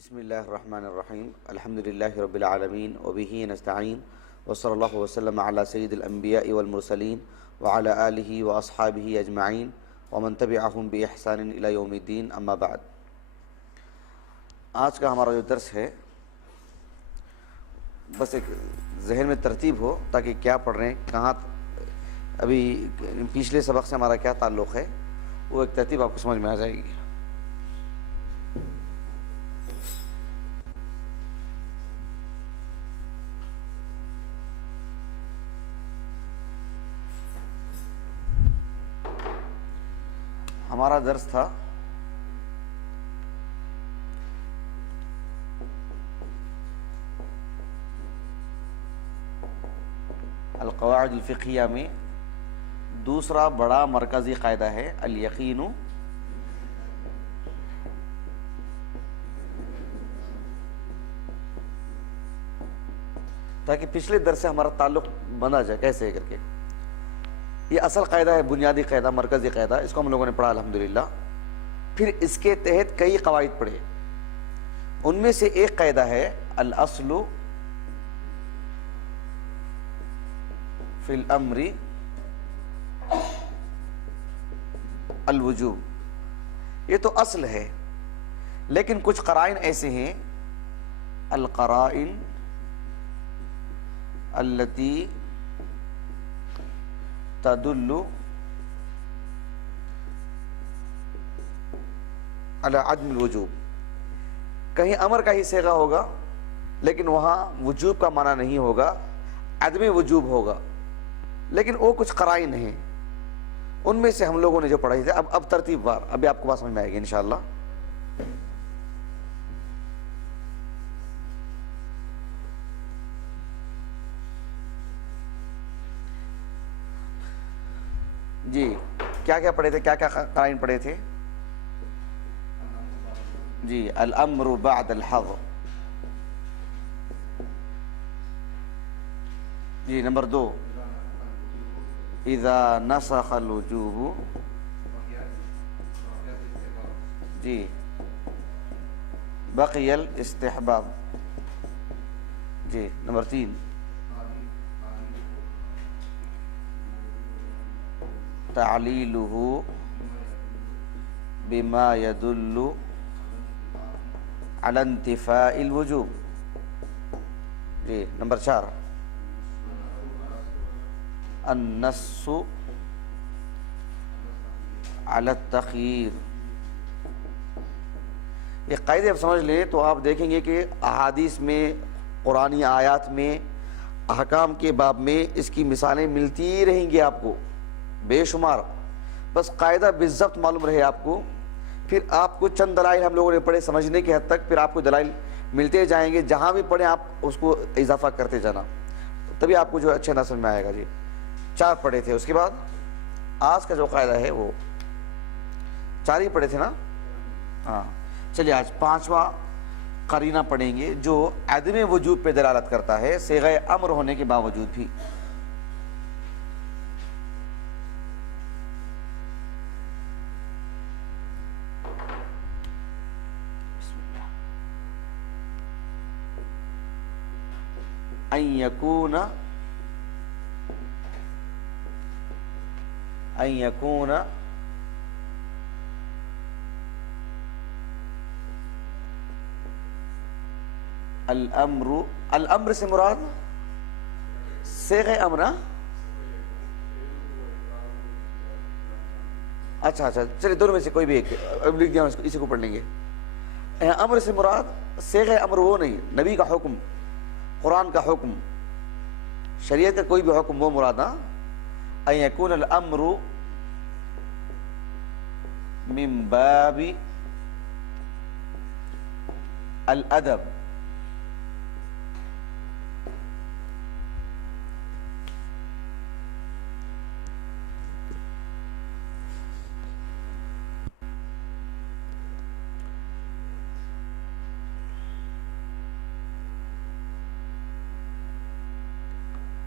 بسم اللہ الرحمن الرحیم الحمد للہ رب العالمین وبہ نستعین وصلی اللہ وسلم علی سید الانبیاء والمرسلین وعلی آلہ واصحابہ اجمعین ومن تبعہم باحسان الی یوم الدین اما بعد۔ آج کا ہمارا جو درس ہے بس ایک ذہن میں ترتیب ہو تاکہ کیا پڑھ رہے ہیں، کہاں ابھی پچھلے سبق سے ہمارا کیا تعلق ہے، وہ ایک ترتیب آپ کو سمجھ میں آ جائے گی۔ ہمارا درس تھا القواعد الفقہیہ میں دوسرا بڑا مرکزی قاعدہ ہے الیقین، تاکہ پچھلے درس سے ہمارا تعلق بنا جائے کیسے کر کے۔ یہ اصل قاعدہ ہے، بنیادی قاعدہ، مرکزی قاعدہ، اس کو ہم لوگوں نے پڑھا الحمدللہ۔ پھر اس کے تحت کئی قواعد پڑھے، ان میں سے ایک قاعدہ ہے الاصل فی الامر الوجوب۔ یہ تو اصل ہے، لیکن کچھ قرائن ایسے ہیں، القرائن التی تدل علی عدم الوجوب۔ کہیں امر کا ہی صیغہ ہوگا لیکن وہاں وجوب کا معنی نہیں ہوگا، عدم وجوب ہوگا، لیکن وہ کچھ قرائن ہیں، ان میں سے ہم لوگوں نے جو پڑھائی تھے۔ اب ترتیب وار ابھی آپ کو بات سمجھ میں آئے گی انشاءاللہ۔ جی کیا کیا پڑھے تھے، کیا کیا قرائن پڑھے تھے؟ جی الامر بعد الحظر، جی نمبر 2 اذا نسخ الوجوب، جی بقی الاستحباب، جی نمبر 3 تعلیلہ بما يدل على انتفاء الوجوب، جی نمبر 4 النص على التخییر۔ یہ قاعدے آپ سمجھ لیں تو آپ دیکھیں گے کہ احادیث میں، قرآنی آیات میں، احکام کے باب میں اس کی مثالیں ملتی رہیں گی آپ کو بے شمار، بس قاعدہ بالضبط معلوم رہے آپ کو۔ پھر آپ کو چند دلائل ہم لوگوں نے پڑھے سمجھنے کی حد تک، پھر آپ کو دلائل ملتے جائیں گے، جہاں بھی پڑھیں آپ اس کو اضافہ کرتے جانا، تبھی آپ کو جو اچھے نہ سمجھ میں آئے گا۔ جی 4 پڑھے تھے، اس کے بعد آج کا جو قاعدہ ہے وہ 4 ہی پڑھے تھے نا؟ ہاں چلیے آج 5واں قرینہ پڑھیں گے جو عدم وجوب پہ دلالت کرتا ہے صیغہ امر ہونے کے باوجود بھی۔ ان یکون الامر سے مراد صیغہ امر۔ اچھا چلیے دونوں میں سے کوئی بھی ایک اب لکھ دیا، اسی کو پڑھ لیں گے۔ امر سے مراد صیغہ امر وہ نہیں، نبی کا حکم، قرآن کا حکم، شریعت کا کوئی بھی حکم، وہ مراد۔ ہاں ان یکون الامر من باب الادب،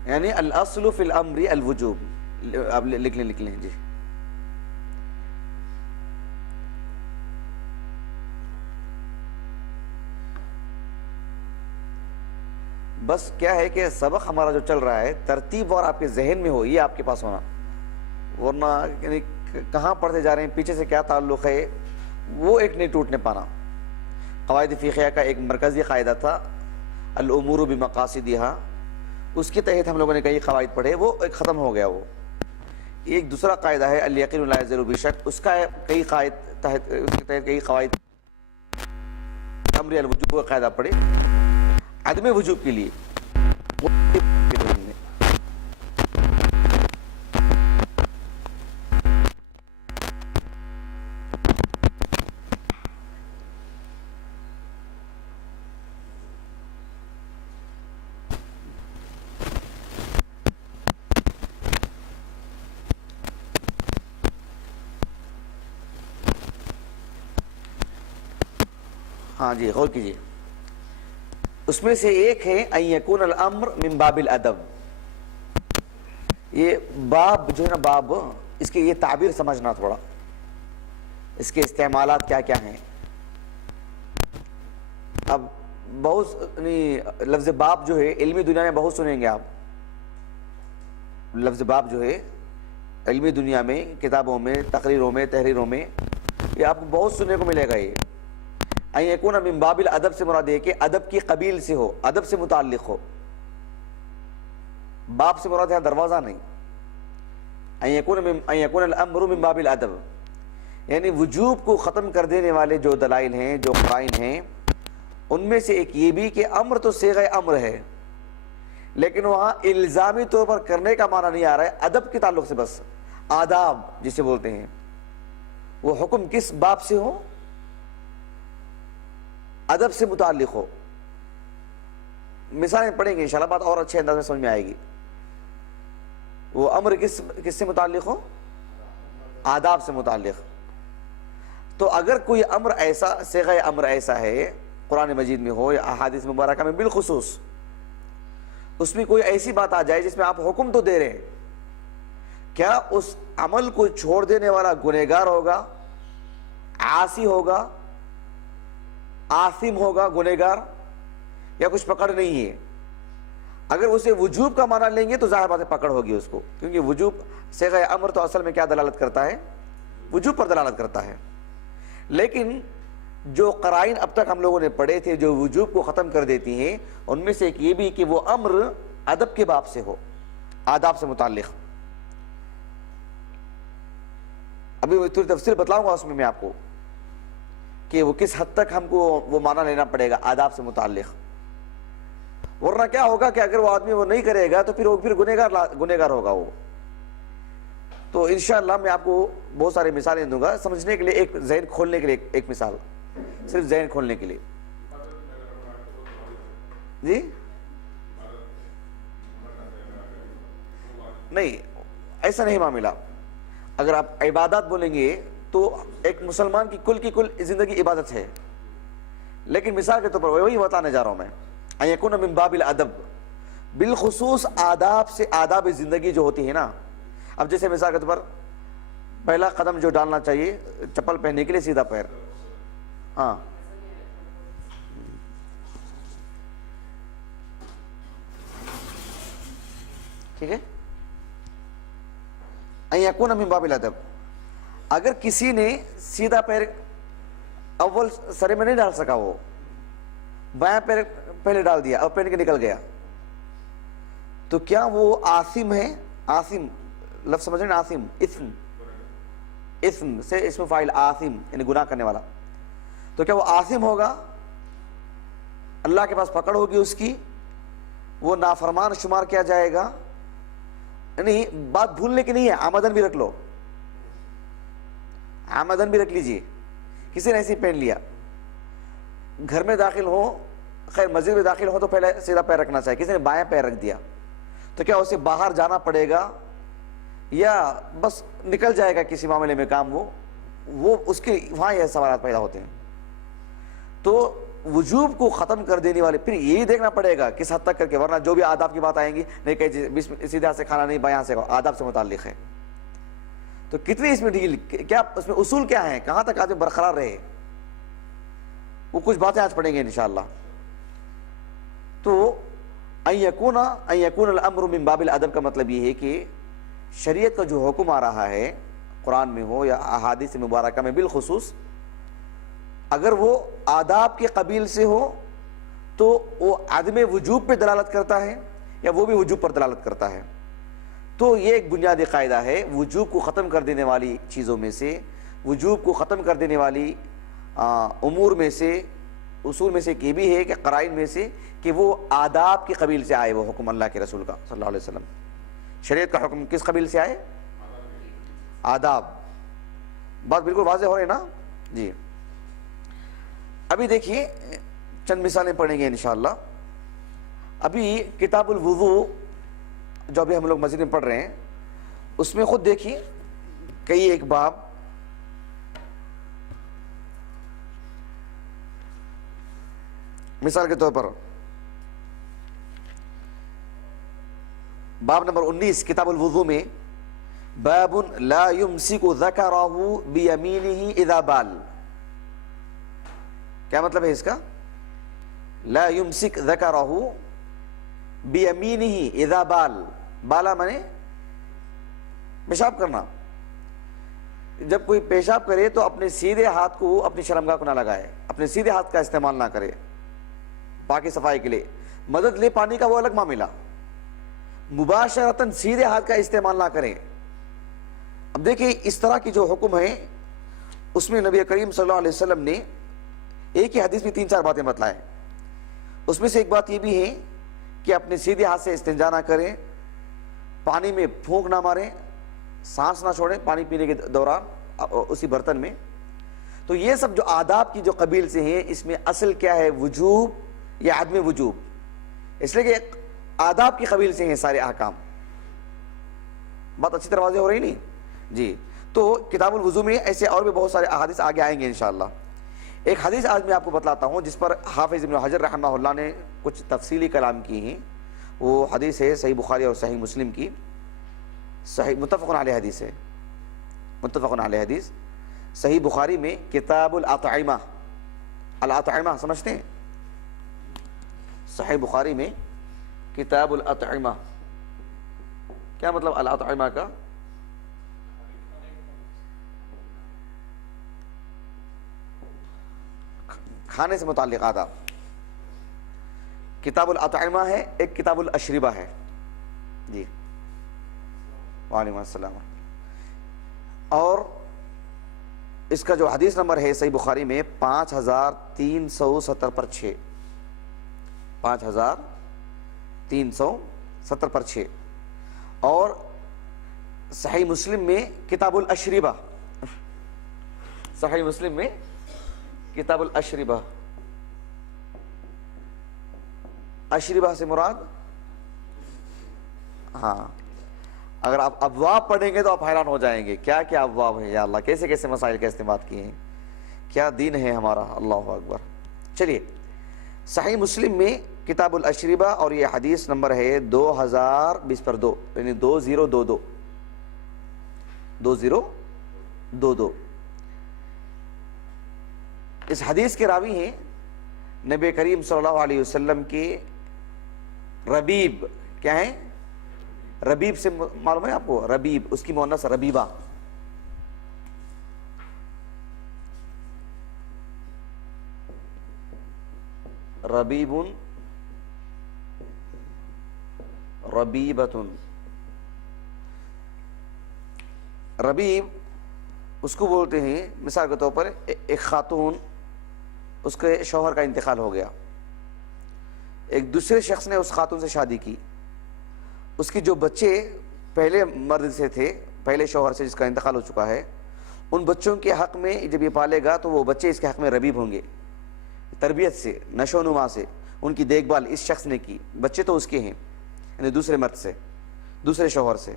یعنی الاصل فی الامر الوجوب۔ اب لکھ لیں جی۔ بس کیا ہے کہ سبق ہمارا جو چل رہا ہے ترتیب اور آپ کے ذہن میں ہو، یہ آپ کے پاس ہونا، ورنہ یعنی کہاں پڑھتے جا رہے ہیں، پیچھے سے کیا تعلق ہے، وہ ایک نہیں ٹوٹنے پانا۔ قواعد فقہیہ کا ایک مرکزی قاعدہ تھا الامور بمقاصدها، اس کے تحت ہم لوگوں نے کئی قواعد پڑھے، وہ ایک ختم ہو گیا۔ وہ ایک دوسرا قاعدہ ہے الیقین لا یزول بشک، اس کا کئی قواعد تحت، اس کے تحت کئی قواعد امر الوجوب کا قاعدہ پڑھے عدم وجوب کے لیے۔ ہاں جی غور کیجیے، اس میں سے ایک ہے ان یکون الامر من باب الادب۔ یہ باب جو ہے نا، باب، اس کی یہ تعبیر سمجھنا تھوڑا، اس کے استعمالات کیا کیا ہیں۔ اب بہت لفظ باب جو ہے علمی دنیا میں بہت سنیں گے آپ، لفظ باب جو ہے علمی دنیا میں کتابوں میں تقریروں میں تحریروں میں یہ آپ کو بہت سننے کو ملے گا۔ یہ ان یکون من باب الادب سے مراد ہے کہ ادب کی قبیل سے ہو، ادب سے متعلق ہو۔ باب سے مراد ہے دروازہ نہیں، ان یکون الامر من باب الادب، یعنی وجوب کو ختم کر دینے والے جو دلائل ہیں، جو قرائن ہیں، ان میں سے ایک یہ بھی کہ امر تو صیغہ امر ہے، لیکن وہاں الزامی طور پر کرنے کا معنی نہیں آ رہا ہے، ادب کے تعلق سے، بس آداب جسے بولتے ہیں، وہ حکم کس باب سے ہو، ادب سے متعلق ہو۔ مثالیں پڑھیں گے انشاءاللہ، بات اور اچھے انداز میں سمجھ میں آئے گی۔ وہ امر کس سے متعلق ہو، آداب سے متعلق۔ تو اگر کوئی امر ایسا، صیغہ امر ایسا ہے قرآن مجید میں ہو یا احادیث مبارکہ میں بالخصوص، اس میں کوئی ایسی بات آ جائے جس میں آپ حکم تو دے رہے ہیں، کیا اس عمل کو چھوڑ دینے والا گنہگار ہوگا، عاصی ہوگا، آثم ہوگا، گنہگار، یا کچھ پکڑ نہیں ہے؟ اگر اسے وجوب کا معنی لیں گے تو ظاہر بات ہے پکڑ ہوگی اس کو، کیونکہ وجوب صیغہ امر تو اصل میں کیا دلالت کرتا ہے، وجوب پر دلالت کرتا ہے۔ لیکن جو قرائن اب تک ہم لوگوں نے پڑھے تھے جو وجوب کو ختم کر دیتی ہیں، ان میں سے ایک یہ بھی کہ وہ امر ادب کے باب سے ہو، آداب سے متعلق۔ ابھی تھوڑی تفصیل بتلاؤں گا اس میں آپ کو کہ وہ کس حد تک ہم کو وہ معنی لینا پڑے گا آداب سے متعلق، ورنہ کیا ہوگا کہ اگر وہ آدمی وہ نہیں کرے گا تو پھر گنہگار ہوگا وہ۔ تو انشاءاللہ میں آپ کو بہت سارے مثالیں دوں گا سمجھنے کے لیے، ایک ذہن کھولنے کے لیے، ایک مثال صرف ذہن کھولنے کے لیے۔ جی نہیں، ایسا نہیں معاملہ۔ اگر آپ عبادات بولیں گے تو ایک مسلمان کی کل زندگی عبادت ہے، لیکن مثال کے طور پر وہی بتانے جا رہا ہوں میں، ان یکون من باب الادب، بالخصوص آداب سے، آداب زندگی جو ہوتی ہے نا۔ اب جیسے مثال کے طور پر پہلا قدم جو ڈالنا چاہیے چپل پہننے کے لیے سیدھا پیر، ہاں ٹھیک ہے، ان یکون من باب الادب۔ اگر کسی نے سیدھا پیر اول سرے میں نہیں ڈال سکا، وہ بایاں پیر پہلے ڈال دیا اور پہن کے نکل گیا، تو کیا وہ آثم ہے؟ آثم لفظ سمجھ رہے ہیں، آثم اسم سے اسم فاعل آثم یعنی گناہ کرنے والا، تو کیا وہ آثم ہوگا؟ اللہ کے پاس پکڑ ہوگی اس کی، وہ نافرمان شمار کیا جائے گا؟ نہیں، بات بھولنے کی نہیں ہے، آمدن بھی رکھ لو، آمدن بھی رکھ لیجئے۔ کسی نے ایسے پہن لیا، گھر میں داخل ہو، خیر مسجد میں داخل ہو تو پہلے سیدھا پیر رکھنا چاہیے، کسی نے بایاں پیر رکھ دیا، تو کیا اسے باہر جانا پڑے گا یا بس نکل جائے گا کسی معاملے میں کام؟ وہ اس کے وہاں یہ سوالات پیدا ہوتے ہیں۔ تو وجوب کو ختم کر دینے والے پھر یہی دیکھنا پڑے گا کس حد تک کر کے، ورنہ جو بھی آداب کی بات آئیں گی، نہیں کہ سیدھا سے کھانا نہیں، بایاں سے، آداب سے متعلق ہے، تو کتنی اس میں ڈھیل، کیا اس میں اصول کیا ہیں، کہاں تک آدمی برقرار رہے، وہ کچھ باتیں آج پڑھیں گے انشاءاللہ۔ تو ان یکون الامر من باب الادب کا مطلب یہ ہے کہ شریعت کا جو حکم آ رہا ہے قرآن میں ہو یا احادیث مبارکہ میں بالخصوص، اگر وہ آداب کے قبیل سے ہو تو وہ عدم وجوب پہ دلالت کرتا ہے یا وہ بھی وجوب پر دلالت کرتا ہے. تو یہ ایک بنیادی قاعدہ ہے. وجوب کو ختم کر دینے والی چیزوں میں سے، وجوب کو ختم کر دینے والی امور میں سے، اصول میں سے ایک یہ بھی ہے کہ قرائن میں سے کہ وہ آداب کے قبیل سے آئے وہ حکم اللہ کے رسول کا صلی اللہ علیہ وسلم. شریعت کا حکم کس قبیل سے آئے؟ آداب. بات بالکل واضح ہو رہی ہے نا جی. ابھی دیکھیے چند مثالیں پڑھیں گے انشاءاللہ. ابھی کتاب الوضو جو ابھی ہم لوگ مسجد میں پڑھ رہے ہیں اس میں خود دیکھیے کئی ایک باب، مثال کے طور پر باب نمبر 19 کتاب الوضو میں باب لا یمسک ذکرہ بیمینہ اذا بال. کیا مطلب ہے اس کا؟ لا یمسک ذکرہ بیمینہ اذا بال. بالا مانے پیشاب کرنا. جب کوئی پیشاب کرے تو اپنے سیدھے ہاتھ کو اپنی شرمگاہ کو نہ لگائے، اپنے سیدھے ہاتھ کا استعمال نہ کرے پاکی صفائی کے لیے. مدد لے پانی کا وہ الگ معاملہ، مباشرتاً سیدھے ہاتھ کا استعمال نہ کریں. اب دیکھیں اس طرح کی جو حکم ہے اس میں نبی کریم صلی اللہ علیہ وسلم نے ایک ہی حدیث میں 3-4 باتیں بتلائیں. اس میں سے ایک بات یہ بھی ہے کہ اپنے سیدھے ہاتھ سے استنجا نہ کریں، پانی میں پھونک نہ ماریں، سانس نہ چھوڑیں پانی پینے کے دوران اسی برتن میں. تو یہ سب جو آداب کی جو قبیل سے ہیں اس میں اصل کیا ہے؟ وجوب یا عدم وجوب. اس لیے کہ آداب کی قبیل سے ہیں سارے احکام. بات اچھی طرح واضح ہو رہی نہیں جی. تو کتاب الوضو میں ایسے اور بھی بہت سارے احادیث آگے آئیں گے انشاءاللہ. ایک حدیث آج میں آپ کو بتلاتا ہوں جس پر حافظ ابن حجر رحمہ اللہ نے کچھ تفصیلی کلام کی ہیں. وہ حدیث ہے صحیح بخاری اور صحیح مسلم کی، صحیح متفق علیہ حدیث ہے، متفق علیہ حدیث. صحیح بخاری میں کتاب الاطعمہ، الاطعمہ سمجھتے ہیں؟ صحیح بخاری میں کتاب الاطعمہ، کیا مطلب الاطعمہ کا؟ کھانے سے متعلق آداب. کتاب الاطعمہ ہے، ایک کتاب الاشربہ ہے جی. وعلیکم السلام. اور اس کا جو حدیث نمبر ہے صحیح بخاری میں 5370 پر 6، 5370 پر 6. اور صحیح مسلم میں کتاب الاشربہ، صحیح مسلم میں کتاب الاشربہ. اشربہ سے مراد، ہاں اگر آپ ابواب پڑھیں گے تو آپ حیران ہو جائیں گے کیا کیا ابواب ہیں. یا اللہ کیسے کیسے مسائل کا استعمال کیے ہیں، کیا دین ہے ہمارا. اللہ اکبر. چلیے صحیح مسلم میں کتاب الاشربہ اور یہ حدیث نمبر ہے 2020/2 یعنی 2022 2022. اس حدیث کے راوی ہیں نبی کریم صلی اللہ علیہ وسلم کے ربیب. کیا ہیں؟ ربیب سے معلوم ہے آپ کو؟ ربیب اس کی مؤنث ربیبہ. ربیب ربیبۃ. ربیب اس کو بولتے ہیں مثال کے طور پر ایک خاتون، اس کے شوہر کا انتقال ہو گیا، ایک دوسرے شخص نے اس خاتون سے شادی کی، اس کے جو بچے پہلے مرد سے تھے، پہلے شوہر سے جس کا انتقال ہو چکا ہے، ان بچوں کے حق میں جب یہ پالے گا تو وہ بچے اس کے حق میں ربیب ہوں گے. تربیت سے، نشو و نما سے ان کی دیکھ بھال اس شخص نے کی. بچے تو اس کے ہیں یعنی دوسرے مرد سے، دوسرے شوہر سے.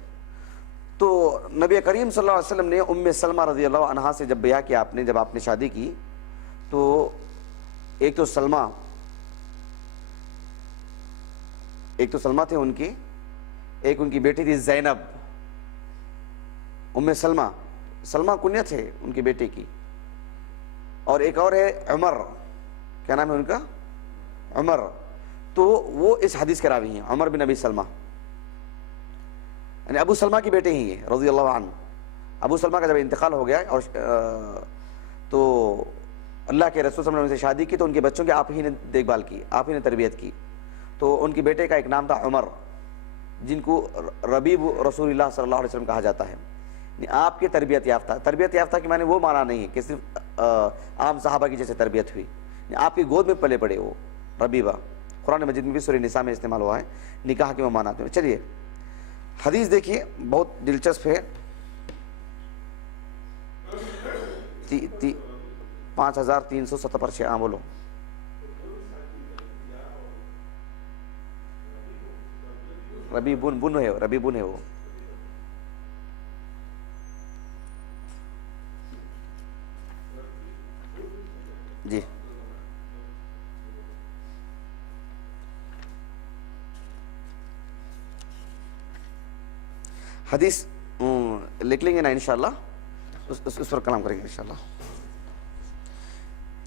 تو نبی کریم صلی اللہ علیہ وسلم نے ام سلمہ رضی اللہ عنہا سے جب بیعہ کیا جب آپ نے شادی کی، تو ایک تو سلمہ تھے ان کی، ایک ان کی بیٹی تھی زینب. ام سلمہ کنیت ہے ان کی بیٹے کی. اور ایک اور ہے عمر، کیا نام ہے ان کا؟ عمر. تو وہ اس حدیث کے راوی ہیں عمر بن ابی سلمہ، یعنی ابو سلمہ کی بیٹے ہی ہیں رضی اللہ عنہ. ابو سلمہ کا جب انتقال ہو گیا اور تو اللہ کے رسول صلی اللہ علیہ وسلم نے شادی کی تو ان کے بچوں کی آپ ہی نے دیکھ بھال کی، آپ ہی نے تربیت کی. تو ان کے بیٹے کا ایک نام تھا عمر، جن کو ربیب رسول اللہ صلی اللہ علیہ وسلم کہا جاتا ہے. آپ کی تربیت یافتہ کے معنی وہ معنی نہیں ہے کہ صرف عام صحابہ کی جیسے تربیت ہوئی، آپ کی گود میں پلے پڑے وہ ربیبہ. قرآن مجید میں بھی سورہ نساء میں استعمال ہوا ہے نکاح کے معنی میں. چلیے حدیث دیکھیے، بہت دلچسپ ہے. 5370 پر 6. بولو. ربیبن ہے، ربیبن ہے وہ. جی حدیث لکھ لیں گے نا انشاءاللہ، اس پر کلام کریں گے انشاءاللہ.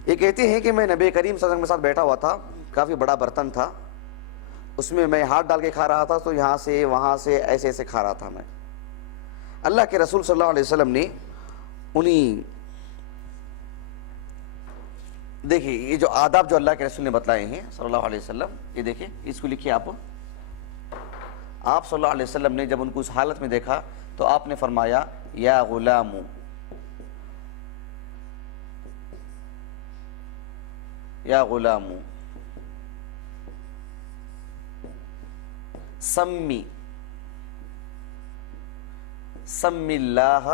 یہ کہتے ہیں کہ میں نبی کریم صلی اللہ علیہ وسلم کے ساتھ بیٹھا ہوا تھا، کافی بڑا برتن تھا، اس میں میں ہاتھ ڈال کے کھا رہا تھا، تو یہاں سے وہاں سے ایسے ایسے کھا رہا تھا میں. اللہ کے رسول صلی اللہ علیہ وسلم نے انہیں دیکھیے یہ جو آداب جو اللہ کے رسول نے بتلائے ہیں صلی اللہ علیہ وسلم، یہ دیکھیں اس کو لکھیے آپ صلی اللہ علیہ وسلم نے جب ان کو اس حالت میں دیکھا تو آپ نے فرمایا یا غلام، یا غلام سمی اللہ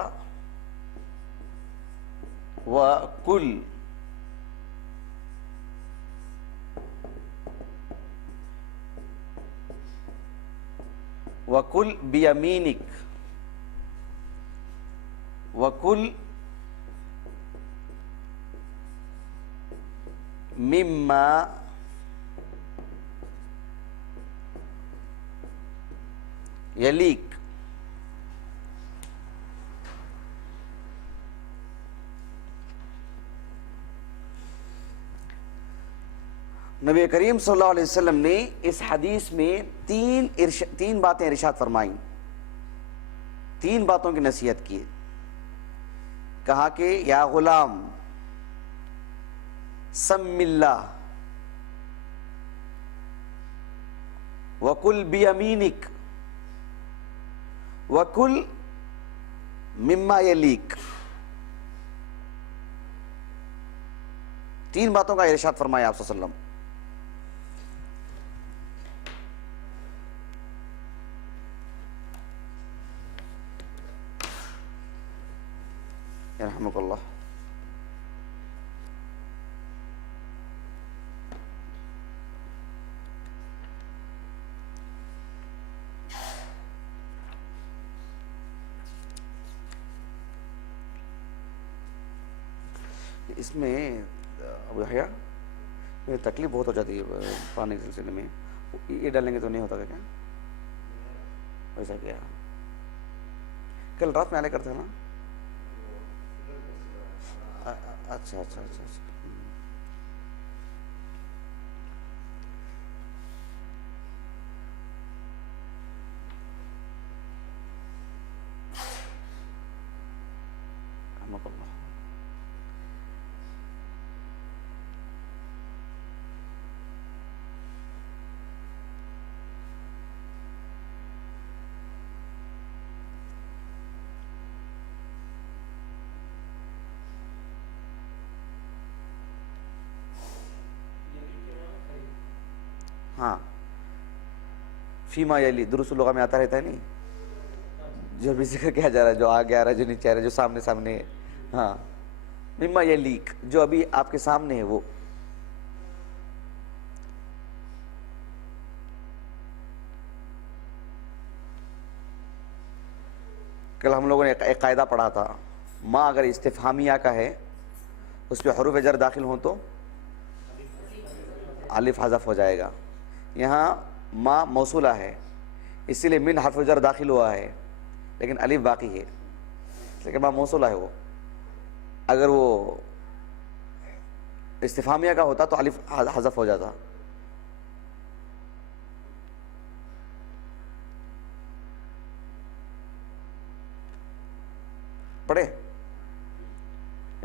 وکل وکل بیمینک وکل مما یلیک. نبی کریم صلی اللہ علیہ وسلم نے اس حدیث میں تین باتیں ارشاد فرمائیں، 3 باتوں کی نصیحت کی. کہا کہ یا غلام سم اللہ وکل بیمینک وکل مما یلیک. 3 باتوں کا ارشاد فرمایا آپ صلی اللہ علیہ وسلم. رحمک اللہ. اس میں ابو یحییٰ مجھے تکلیف بہت ہو جاتی ہے پانی کے سلسلے میں. یہ ڈالیں گے تو نہیں ہوتا کیا؟ ویسا کیا کل رات میں آلے کرتے ہیں نا. اچھا اچھا اچھا اچھا. رحمک اللہ. ہاں فیما یلی درست لغہ میں آتا رہتا ہے نہیں، جو بھی ذکر کیا جا رہا ہے، جو آگے آ رہا ہے، جو نیچے آ رہا ہے، جو سامنے ہے. ہاں مما یلیک، جو ابھی آپ کے سامنے ہے وہ. کل ہم لوگوں نے ایک قاعدہ پڑھا تھا، ما اگر استفہامیہ کا ہے اس پہ حروف جر داخل ہوں تو الف حذف ہو جائے گا. یہاں ما موصولہ ہے اسی لیے من حرف جر داخل ہوا ہے لیکن الف باقی ہے، لیکن ما موصولہ ہے وہ. اگر وہ استفہامیہ کا ہوتا تو الف حذف ہو جاتا.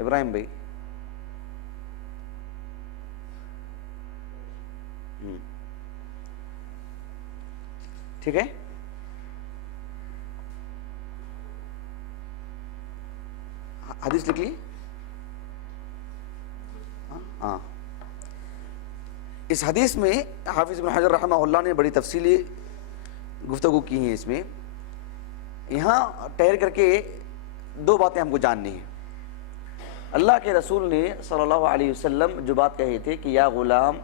ابراہیم بھائی ٹھیک ہے. حدیث لکھ لی. ہاں اس حدیث میں حافظ ابن حجر رحمہ اللہ نے بڑی تفصیلی گفتگو کی ہے. اس میں یہاں ٹھہر کر کے دو باتیں ہم کو جاننی ہیں. اللہ کے رسول نے صلی اللہ علیہ وسلم جو بات کہی تھی کہ یا غلام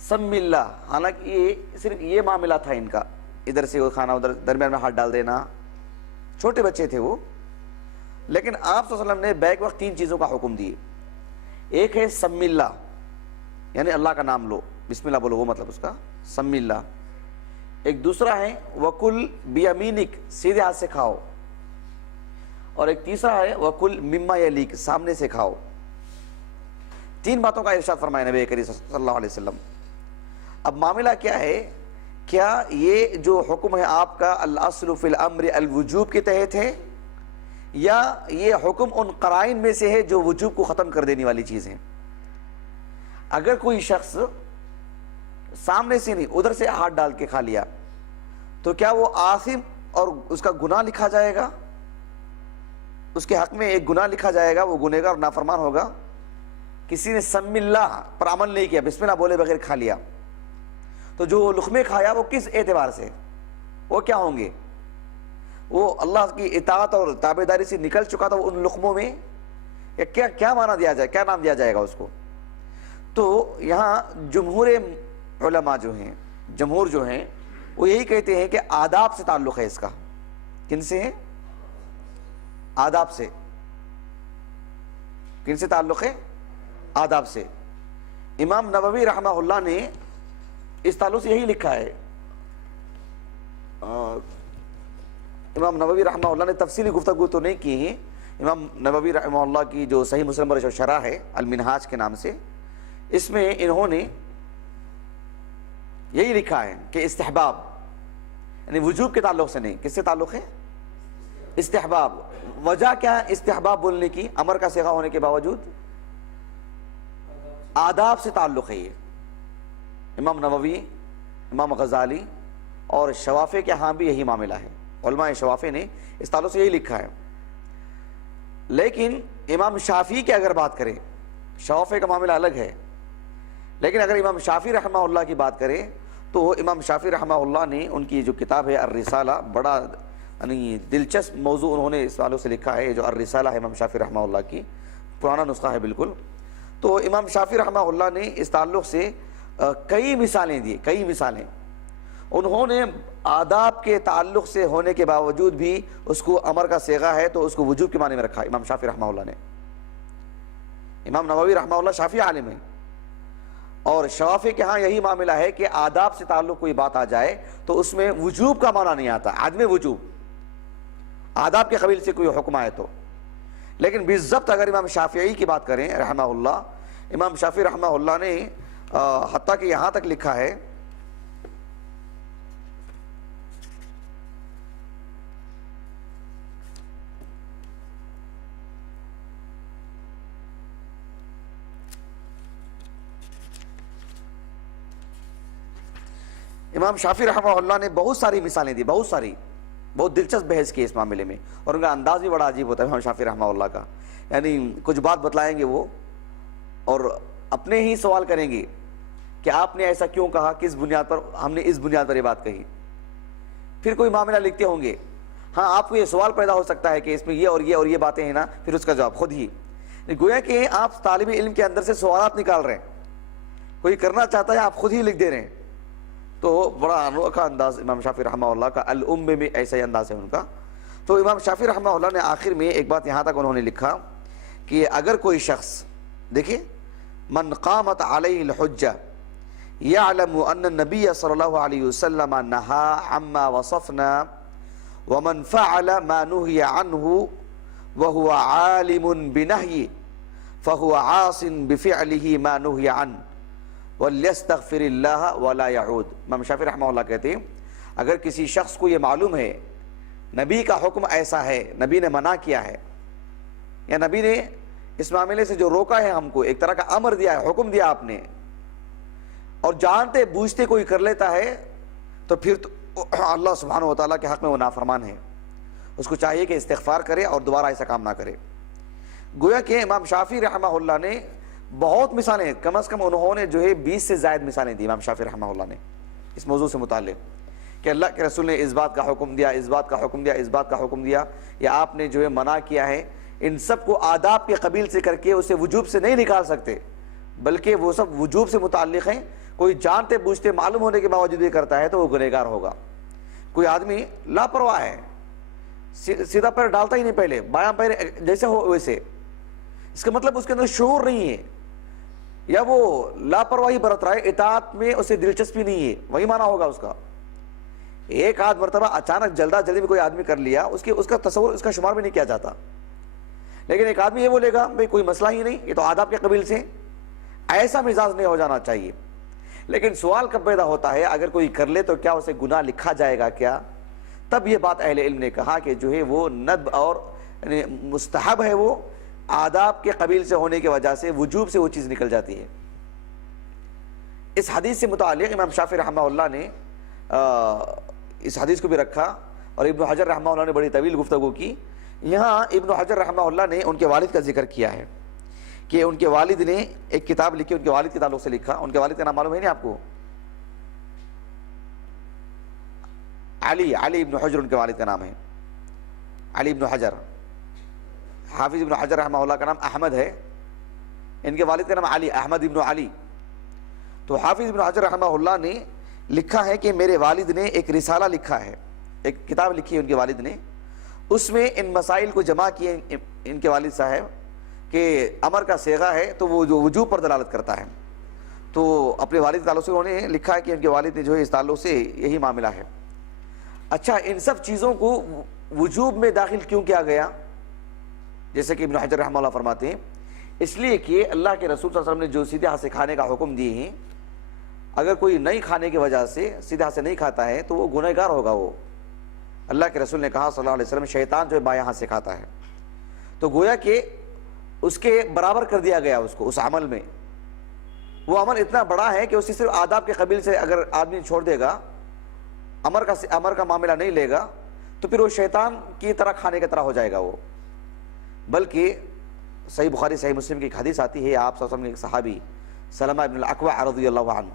سم اللہ، حالانکہ یہ صرف یہ معاملہ تھا ان کا، ادھر سے وہ کھانا ادھر درمیان میں ہاتھ ڈال دینا، چھوٹے بچے تھے وہ. لیکن آپ صلی اللہ علیہ وسلم نے بیک وقت تین چیزوں کا حکم دیے. ایک ہے سم اللہ، یعنی اللہ کا نام لو، بسم اللہ بولو، وہ مطلب اس کا سم اللہ. ایک دوسرا ہے وکل بیمینک، سیدھے ہاتھ سے کھاؤ. اور ایک تیسرا ہے وکل مما یلیک، سامنے سے کھاؤ. تین باتوں کا ارشاد فرمایا نبی کریم صلی اللہ علیہ وسلم. اب معاملہ کیا ہے، کیا یہ جو حکم ہے آپ کا الاصل فی الامر الوجوب کے تحت ہے، یا یہ حکم ان قرائن میں سے ہے جو وجوب کو ختم کر دینے والی چیز ہیں؟ اگر کوئی شخص سامنے سے نہیں ادھر سے ہاتھ ڈال کے کھا لیا تو کیا وہ آثم اور اس کا گناہ لکھا جائے گا؟ اس کے حق میں ایک گناہ لکھا جائے گا، وہ گنہگار اور نافرمان ہوگا. کسی نے سم اللہ پر عمل نہیں کیا، بسم اللہ بولے بغیر کھا لیا، تو جو لقمے کھایا وہ کس اعتبار سے، وہ کیا ہوں گے؟ وہ اللہ کی اطاعت اور تابعداری سے نکل چکا تھا ان لقموں میں، یا کیا معنی دیا جائے، کیا نام دیا جائے گا اس کو؟ تو یہاں جمہور علماء جو ہیں، جمہور جو ہیں، وہ یہی کہتے ہیں کہ آداب سے تعلق ہے اس کا. کن سے ہے؟ آداب سے. کن سے تعلق ہے؟ آداب سے. امام نووی رحمہ اللہ نے اس تعلق سے یہی لکھا ہے. امام نووی رحمہ اللہ نے تفصیلی گفتگو تو نہیں کی ہے. امام نووی رحمہ اللہ کی جو صحیح مسلم پر شرح ہے المنہاج کے نام سے، اس میں انہوں نے یہی لکھا ہے کہ استحباب، یعنی وجوب کے تعلق سے نہیں. کس سے تعلق ہے؟ استحباب. وجہ کیا ہے استحباب بولنے کی، امر کا صیغہ ہونے کے باوجود؟ آداب سے تعلق ہے یہ. امام نووی، امام غزالی اور شوافی کے ہاں بھی یہی معاملہ ہے. علماء شوافی نے اس تعلق سے یہی لکھا ہے. لیکن امام شافعی کی اگر بات کریں، شوافی کا معاملہ الگ ہے، لیکن اگر امام شافعی رحمہ اللہ کی بات کریں تو امام شافعی رحمہ اللہ نے ان کی جو کتاب ہے الرسالہ، بڑا یعنی دلچسپ موضوع انہوں نے اس تعلق سے لکھا ہے. جو الرسالہ ہے امام شافعی رحمہ اللہ کی، پرانا نسخہ ہے بالکل. تو امام شافعی رحمہ اللہ نے اس تعلق سے کئی مثالیں دی، کئی مثالیں. انہوں نے آداب کے تعلق سے ہونے کے باوجود بھی اس کو امر کا صیغہ ہے تو اس کو وجوب کے معنی میں رکھا امام شافعی رحمہ اللہ نے. امام نووی رحمہ اللہ شافعی عالم ہے، اور شوافی کے ہاں یہی معاملہ ہے کہ آداب سے تعلق کوئی بات آ جائے تو اس میں وجوب کا معنی نہیں آتا، عدم وجوب، آداب کے قبیل سے کوئی حکم آئے تو. لیکن بالضبط اگر امام شافعی کی بات کریں رحمہ اللہ، امام شافعی رحمہ اللہ نے حتیٰ کہ یہاں تک لکھا ہے امام شافعی رحمہ اللہ نے بہت ساری مثالیں دی، بہت دلچسپ بحث کی اس معاملے میں، اور ان کا انداز بھی بڑا عجیب ہوتا ہے امام شافعی رحمہ اللہ کا. یعنی کچھ بات بتلائیں گے وہ اور اپنے ہی سوال کریں گے کہ آپ نے ایسا کیوں کہا، کس بنیاد پر، ہم نے اس بنیاد پر یہ بات کہی. پھر کوئی معاملہ لکھتے ہوں گے، ہاں آپ کو یہ سوال پیدا ہو سکتا ہے کہ اس میں یہ اور یہ باتیں ہیں نا، پھر اس کا جواب خود ہی. گویا کہ آپ طالب علم کے اندر سے سوالات نکال رہے ہیں، کوئی کرنا چاہتا ہے آپ خود ہی لکھ دے رہے ہیں. تو بڑا انوکھا انداز امام شافعی رحمہ اللہ کا. الام میں بھی ایسا ہی انداز ہے ان کا. تو امام شافعی رحمہ اللہ نے آخر میں ایک بات یہاں تک انہوں نے لکھا کہ اگر کوئی شخص، دیکھیں، من قامت علیہ الحجہ یعلم ان النبی صلی اللہ علیہ وسلم نہا عما وصفنا ومن فعل ما نہی عنہ وهو عالم بنہی فهو عاص بفعلہ ما نہی عنہ وَلْيَسْتَغْفِرِ اللَّهَ وَلَا يَعُودْ. امام شافعی رحمہ اللہ کہتے ہیں اگر کسی شخص کو یہ معلوم ہے نبی کا حکم ایسا ہے، نبی نے منع کیا ہے، یا نبی نے اس معاملے سے جو روکا ہے ہم کو، ایک طرح کا امر دیا ہے، حکم دیا آپ نے، اور جانتے بوجھتے کوئی کر لیتا ہے تو پھر تو اللہ سبحانہ و تعالیٰ کے حق میں وہ نافرمان ہے، اس کو چاہیے کہ استغفار کرے اور دوبارہ ایسا کام نہ کرے۔ گویا کہ امام شافعی رحمہ اللہ نے بہت مثالیں، کم از کم انہوں نے جو ہے 20 سے زائد مثالیں دی امام شافعی رحمہ اللہ نے اس موضوع سے متعلق، کہ اللہ کے رسول نے اس بات کا حکم دیا، اس بات کا حکم دیا، اس بات کا حکم دیا، یا آپ نے جو ہے منع کیا ہے۔ ان سب کو آداب کے قبیل سے کر کے اسے وجوب سے نہیں نکال سکتے، بلکہ وہ سب وجوب سے متعلق ہیں۔ کوئی جانتے بوجھتے معلوم ہونے کے باوجود یہ کرتا ہے تو وہ گنہگار ہوگا۔ کوئی آدمی لاپرواہ ہے، سیدھا پیر ڈالتا ہی نہیں، پہلے بایاں پیر جیسے ہو ویسے، اس کا مطلب اس کے اندر شعور نہیں ہے، یا وہ لاپرواہی برت رہا ہے، اطاعت میں اسے دلچسپی نہیں ہے، وہی معنی ہوگا اس کا۔ ایک آدھ مرتبہ اچانک جلدی میں کوئی آدمی کر لیا، اس کا تصور، اس کا شمار بھی نہیں کیا جاتا۔ لیکن ایک آدمی یہ بولے گا بھئی کوئی مسئلہ ہی نہیں، یہ تو آداب کے قبیل سے، ایسا مزاج نہیں ہو جانا چاہیے۔ لیکن سوال کب پیدا ہوتا ہے، اگر کوئی کر لے تو کیا اسے گناہ لکھا جائے گا کیا؟ تب یہ بات اہل علم نے کہا کہ جو ہے وہ ندب اور مستحب ہے، وہ آداب کے قبیل سے ہونے کی وجہ سے وجوب سے وہ چیز نکل جاتی ہے۔ اس حدیث سے متعلق امام شافعی رحمہ اللہ نے اس حدیث کو بھی رکھا، اور ابن حجر رحمہ اللہ نے بڑی طویل گفتگو کی۔ یہاں ابن حجر رحمہ اللہ نے ان کے والد کا ذکر کیا ہے کہ ان کے والد نے ایک کتاب لکھی، ان کے والد کے تعلق سے لکھا۔ ان کے والد کا نام معلوم ہے نہیں آپ کو؟ علی ابن حجر ان کے والد کا نام ہے، علی ابن حجر۔ حافظ ابن حجر رحمہ اللہ کا نام احمد ہے، ان کے والد کا نام علی، احمد ابن علی۔ تو حافظ ابن حجر رحمہ اللہ نے لکھا ہے کہ میرے والد نے ایک رسالہ لکھا ہے، ایک کتاب لکھی ہے ان کے والد نے، اس میں ان مسائل کو جمع کیے ان کے والد صاحب کہ امر کا صیغہ ہے تو وہ جو وجوب پر دلالت کرتا ہے۔ تو اپنے والد کے تعلق سے انہوں نے لکھا ہے کہ ان کے والد نے جو ہے اس تعلق سے یہی معاملہ ہے۔ اچھا، ان سب چیزوں کو وجوب میں داخل کیوں کیا گیا؟ جیسے کہ ابن حجر رحمہ اللہ فرماتے ہیں اس لیے کہ اللہ کے رسول صلی اللہ علیہ وسلم نے جو سیدھے ہاتھ سے کھانے کا حکم دیے ہیں، اگر کوئی نہیں کھانے کی وجہ سے سیدھے ہاتھ سے نہیں کھاتا ہے تو وہ گنہگار ہوگا۔ وہ اللہ کے رسول نے کہا صلی اللہ علیہ وسلم، شیطان جو ہے بایاں ہاتھ سے کھاتا ہے، تو گویا کہ اس کے برابر کر دیا گیا اس کو اس عمل میں۔ وہ عمل اتنا بڑا ہے کہ اسے صرف آداب کے قبیل سے اگر آدمی چھوڑ دے گا، امر کا معاملہ نہیں لے گا، تو پھر وہ شیطان کی طرح کھانے کی طرح ہو جائے گا وہ۔ بلکہ صحیح بخاری صحیح مسلم کی ایک حدیث آتی ہے، آپ صلی اللہ علیہ وسلم کے ایک صحابی سلمہ ابن الاکوع رضی اللہ عنہ،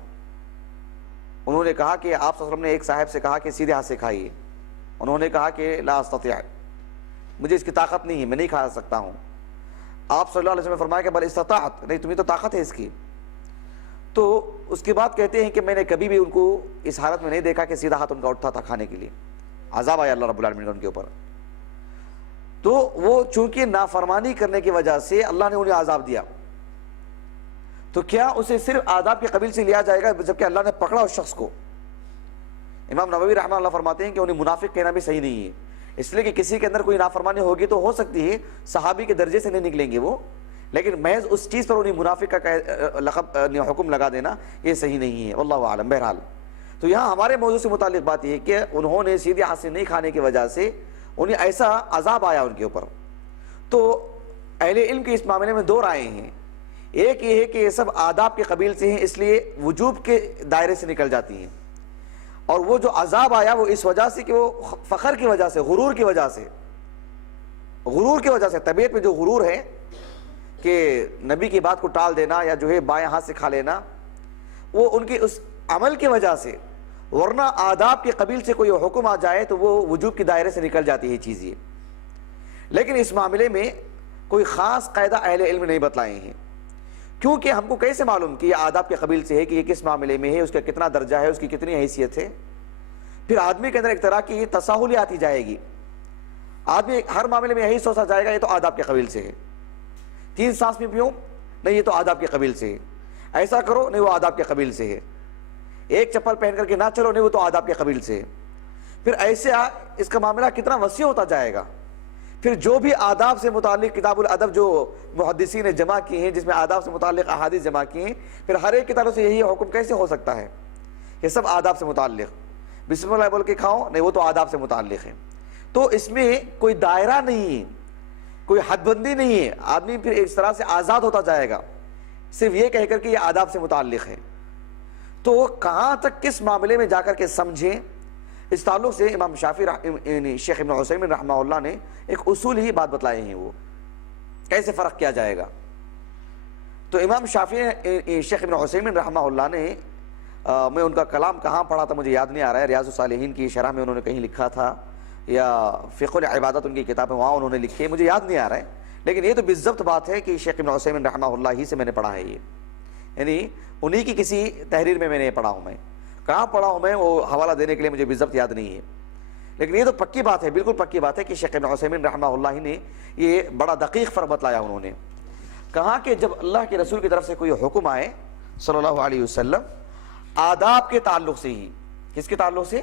انہوں نے کہا کہ آپ صلی اللہ علیہ وسلم نے ایک صاحب سے کہا کہ سیدھے ہاتھ سے کھائیے، انہوں نے کہا کہ لا استطیع، مجھے اس کی طاقت نہیں ہے، میں نہیں کھا سکتا ہوں۔ آپ صلی اللہ علیہ وسلم نے فرمایا کہ بل استطاعت، نہیں تمہیں تو طاقت ہے اس کی۔ تو اس کے بعد کہتے ہیں کہ میں نے کبھی بھی ان کو اس حالت میں نہیں دیکھا کہ سیدھا ہاتھ ان کا اٹھتا تھا کھانے کے لیے، عذاب آیا اللہ رب العالمین ان کے اوپر۔ تو وہ چونکہ نافرمانی کرنے کی وجہ سے اللہ نے انہیں عذاب دیا، تو کیا اسے صرف آداب کے قبیل سے لیا جائے گا جبکہ اللہ نے پکڑا اس شخص کو؟ امام نووی رحمہ اللہ فرماتے ہیں کہ انہیں منافق کہنا بھی صحیح نہیں ہے، اس لیے کہ کسی کے اندر کوئی نافرمانی ہوگی تو ہو سکتی ہے صحابی کے درجے سے نہیں نکلیں گے وہ، لیکن محض اس چیز پر انہیں منافق کا لقب حکم لگا دینا یہ صحیح نہیں ہے، واللہ اعلم۔ بہرحال تو یہاں ہمارے موضوع سے متعلق بات یہ ہے کہ انہوں نے سیدھے ہاتھ سے نہیں کھانے کی وجہ سے انہیں ایسا عذاب آیا ان کے اوپر۔ تو اہل علم کے اس معاملے میں دو رائے ہیں، ایک یہ ہے کہ یہ سب آداب کے قبیل سے ہیں اس لیے وجوب کے دائرے سے نکل جاتی ہیں، اور وہ جو عذاب آیا وہ اس وجہ سے کہ وہ فخر کی وجہ سے، غرور کی وجہ سے، طبیعت میں جو غرور ہے کہ نبی کی بات کو ٹال دینا یا جو ہے بائیں ہاتھ سے کھا لینا، وہ ان کی اس عمل کی وجہ سے، ورنہ آداب کے قبیل سے کوئی حکم آ جائے تو وہ وجوب کے دائرے سے نکل جاتی ہے چیز یہ۔ لیکن اس معاملے میں کوئی خاص قاعدہ اہل علم نہیں بتلائے ہیں، کیونکہ ہم کو کیسے معلوم کہ یہ آداب کے قبیل سے ہے، کہ یہ کس معاملے میں ہے، اس کا کتنا درجہ ہے، اس کی کتنی حیثیت ہے؟ پھر آدمی کے اندر ایک طرح کی تساہلی آتی جائے گی، آدمی ہر معاملے میں یہی سوچا جائے گا یہ تو آداب کے قبیل سے ہے، 3 سانس میں پیوں، نہیں یہ تو آداب کے قبیل سے ہے، ایسا کرو، نہیں وہ آداب کے قبیل سے ہے، ایک چپل پہن کر کے نہ چلو، نہیں وہ تو آداب کے قبیل سے ہے۔ پھر ایسے اس کا معاملہ کتنا وسیع ہوتا جائے گا۔ پھر جو بھی آداب سے متعلق کتاب الادب جو محدثین نے جمع کی ہیں، جس میں آداب سے متعلق احادیث جمع کی ہیں، پھر ہر ایک کتابوں سے یہی حکم کیسے ہو سکتا ہے؟ یہ سب آداب سے متعلق، بسم اللہ بول کے کھاؤ، نہیں وہ تو آداب سے متعلق ہے۔ تو اس میں کوئی دائرہ نہیں ہے کوئی حد بندی نہیں ہے، آدمی پھر اس طرح سے آزاد ہوتا جائے گا صرف یہ کہہ کر کہ یہ آداب سے متعلق ہے۔ تو کہاں تک کس معاملے میں جا کر کے سمجھیں، اس تعلق سے امام شافعی شیخ ابن عثیمین رحمہ اللہ نے ایک اصول ہی بات بتلائے ہیں، وہ کیسے فرق کیا جائے گا۔ تو امام شافعی شیخ ابن عثیمین رحمہ اللہ نے میں ان کا کلام کہاں پڑھا تھا مجھے یاد نہیں آ رہا ہے، ریاض الصالحین کی شرح میں انہوں نے کہیں لکھا تھا، یا فقہ العبادت ان کی کتاب ہے وہاں انہوں نے لکھی ہے، مجھے یاد نہیں آ رہا ہے، لیکن یہ تو بالضبط بات ہے کہ شیخ ابن عثیمین رحمہ اللہ ہی سے میں نے پڑھا ہے یہ، یعنی انہی کی کسی تحریر میں نے پڑھا ہوں، میں کہاں پڑھا ہوں میں وہ حوالہ دینے کے لیے مجھے بالضبط یاد نہیں ہے، لیکن یہ تو پکی بات ہے، بالکل پکی بات ہے کہ شیخ ابن عثیمین رحمہ اللہ نے یہ بڑا دقیق فرق بتلایا۔ انہوں نے کہا کہ جب اللہ کے رسول کی طرف سے کوئی حکم آئے صلی اللہ علیہ وسلم آداب کے تعلق سے ہی، کس کے تعلق سے؟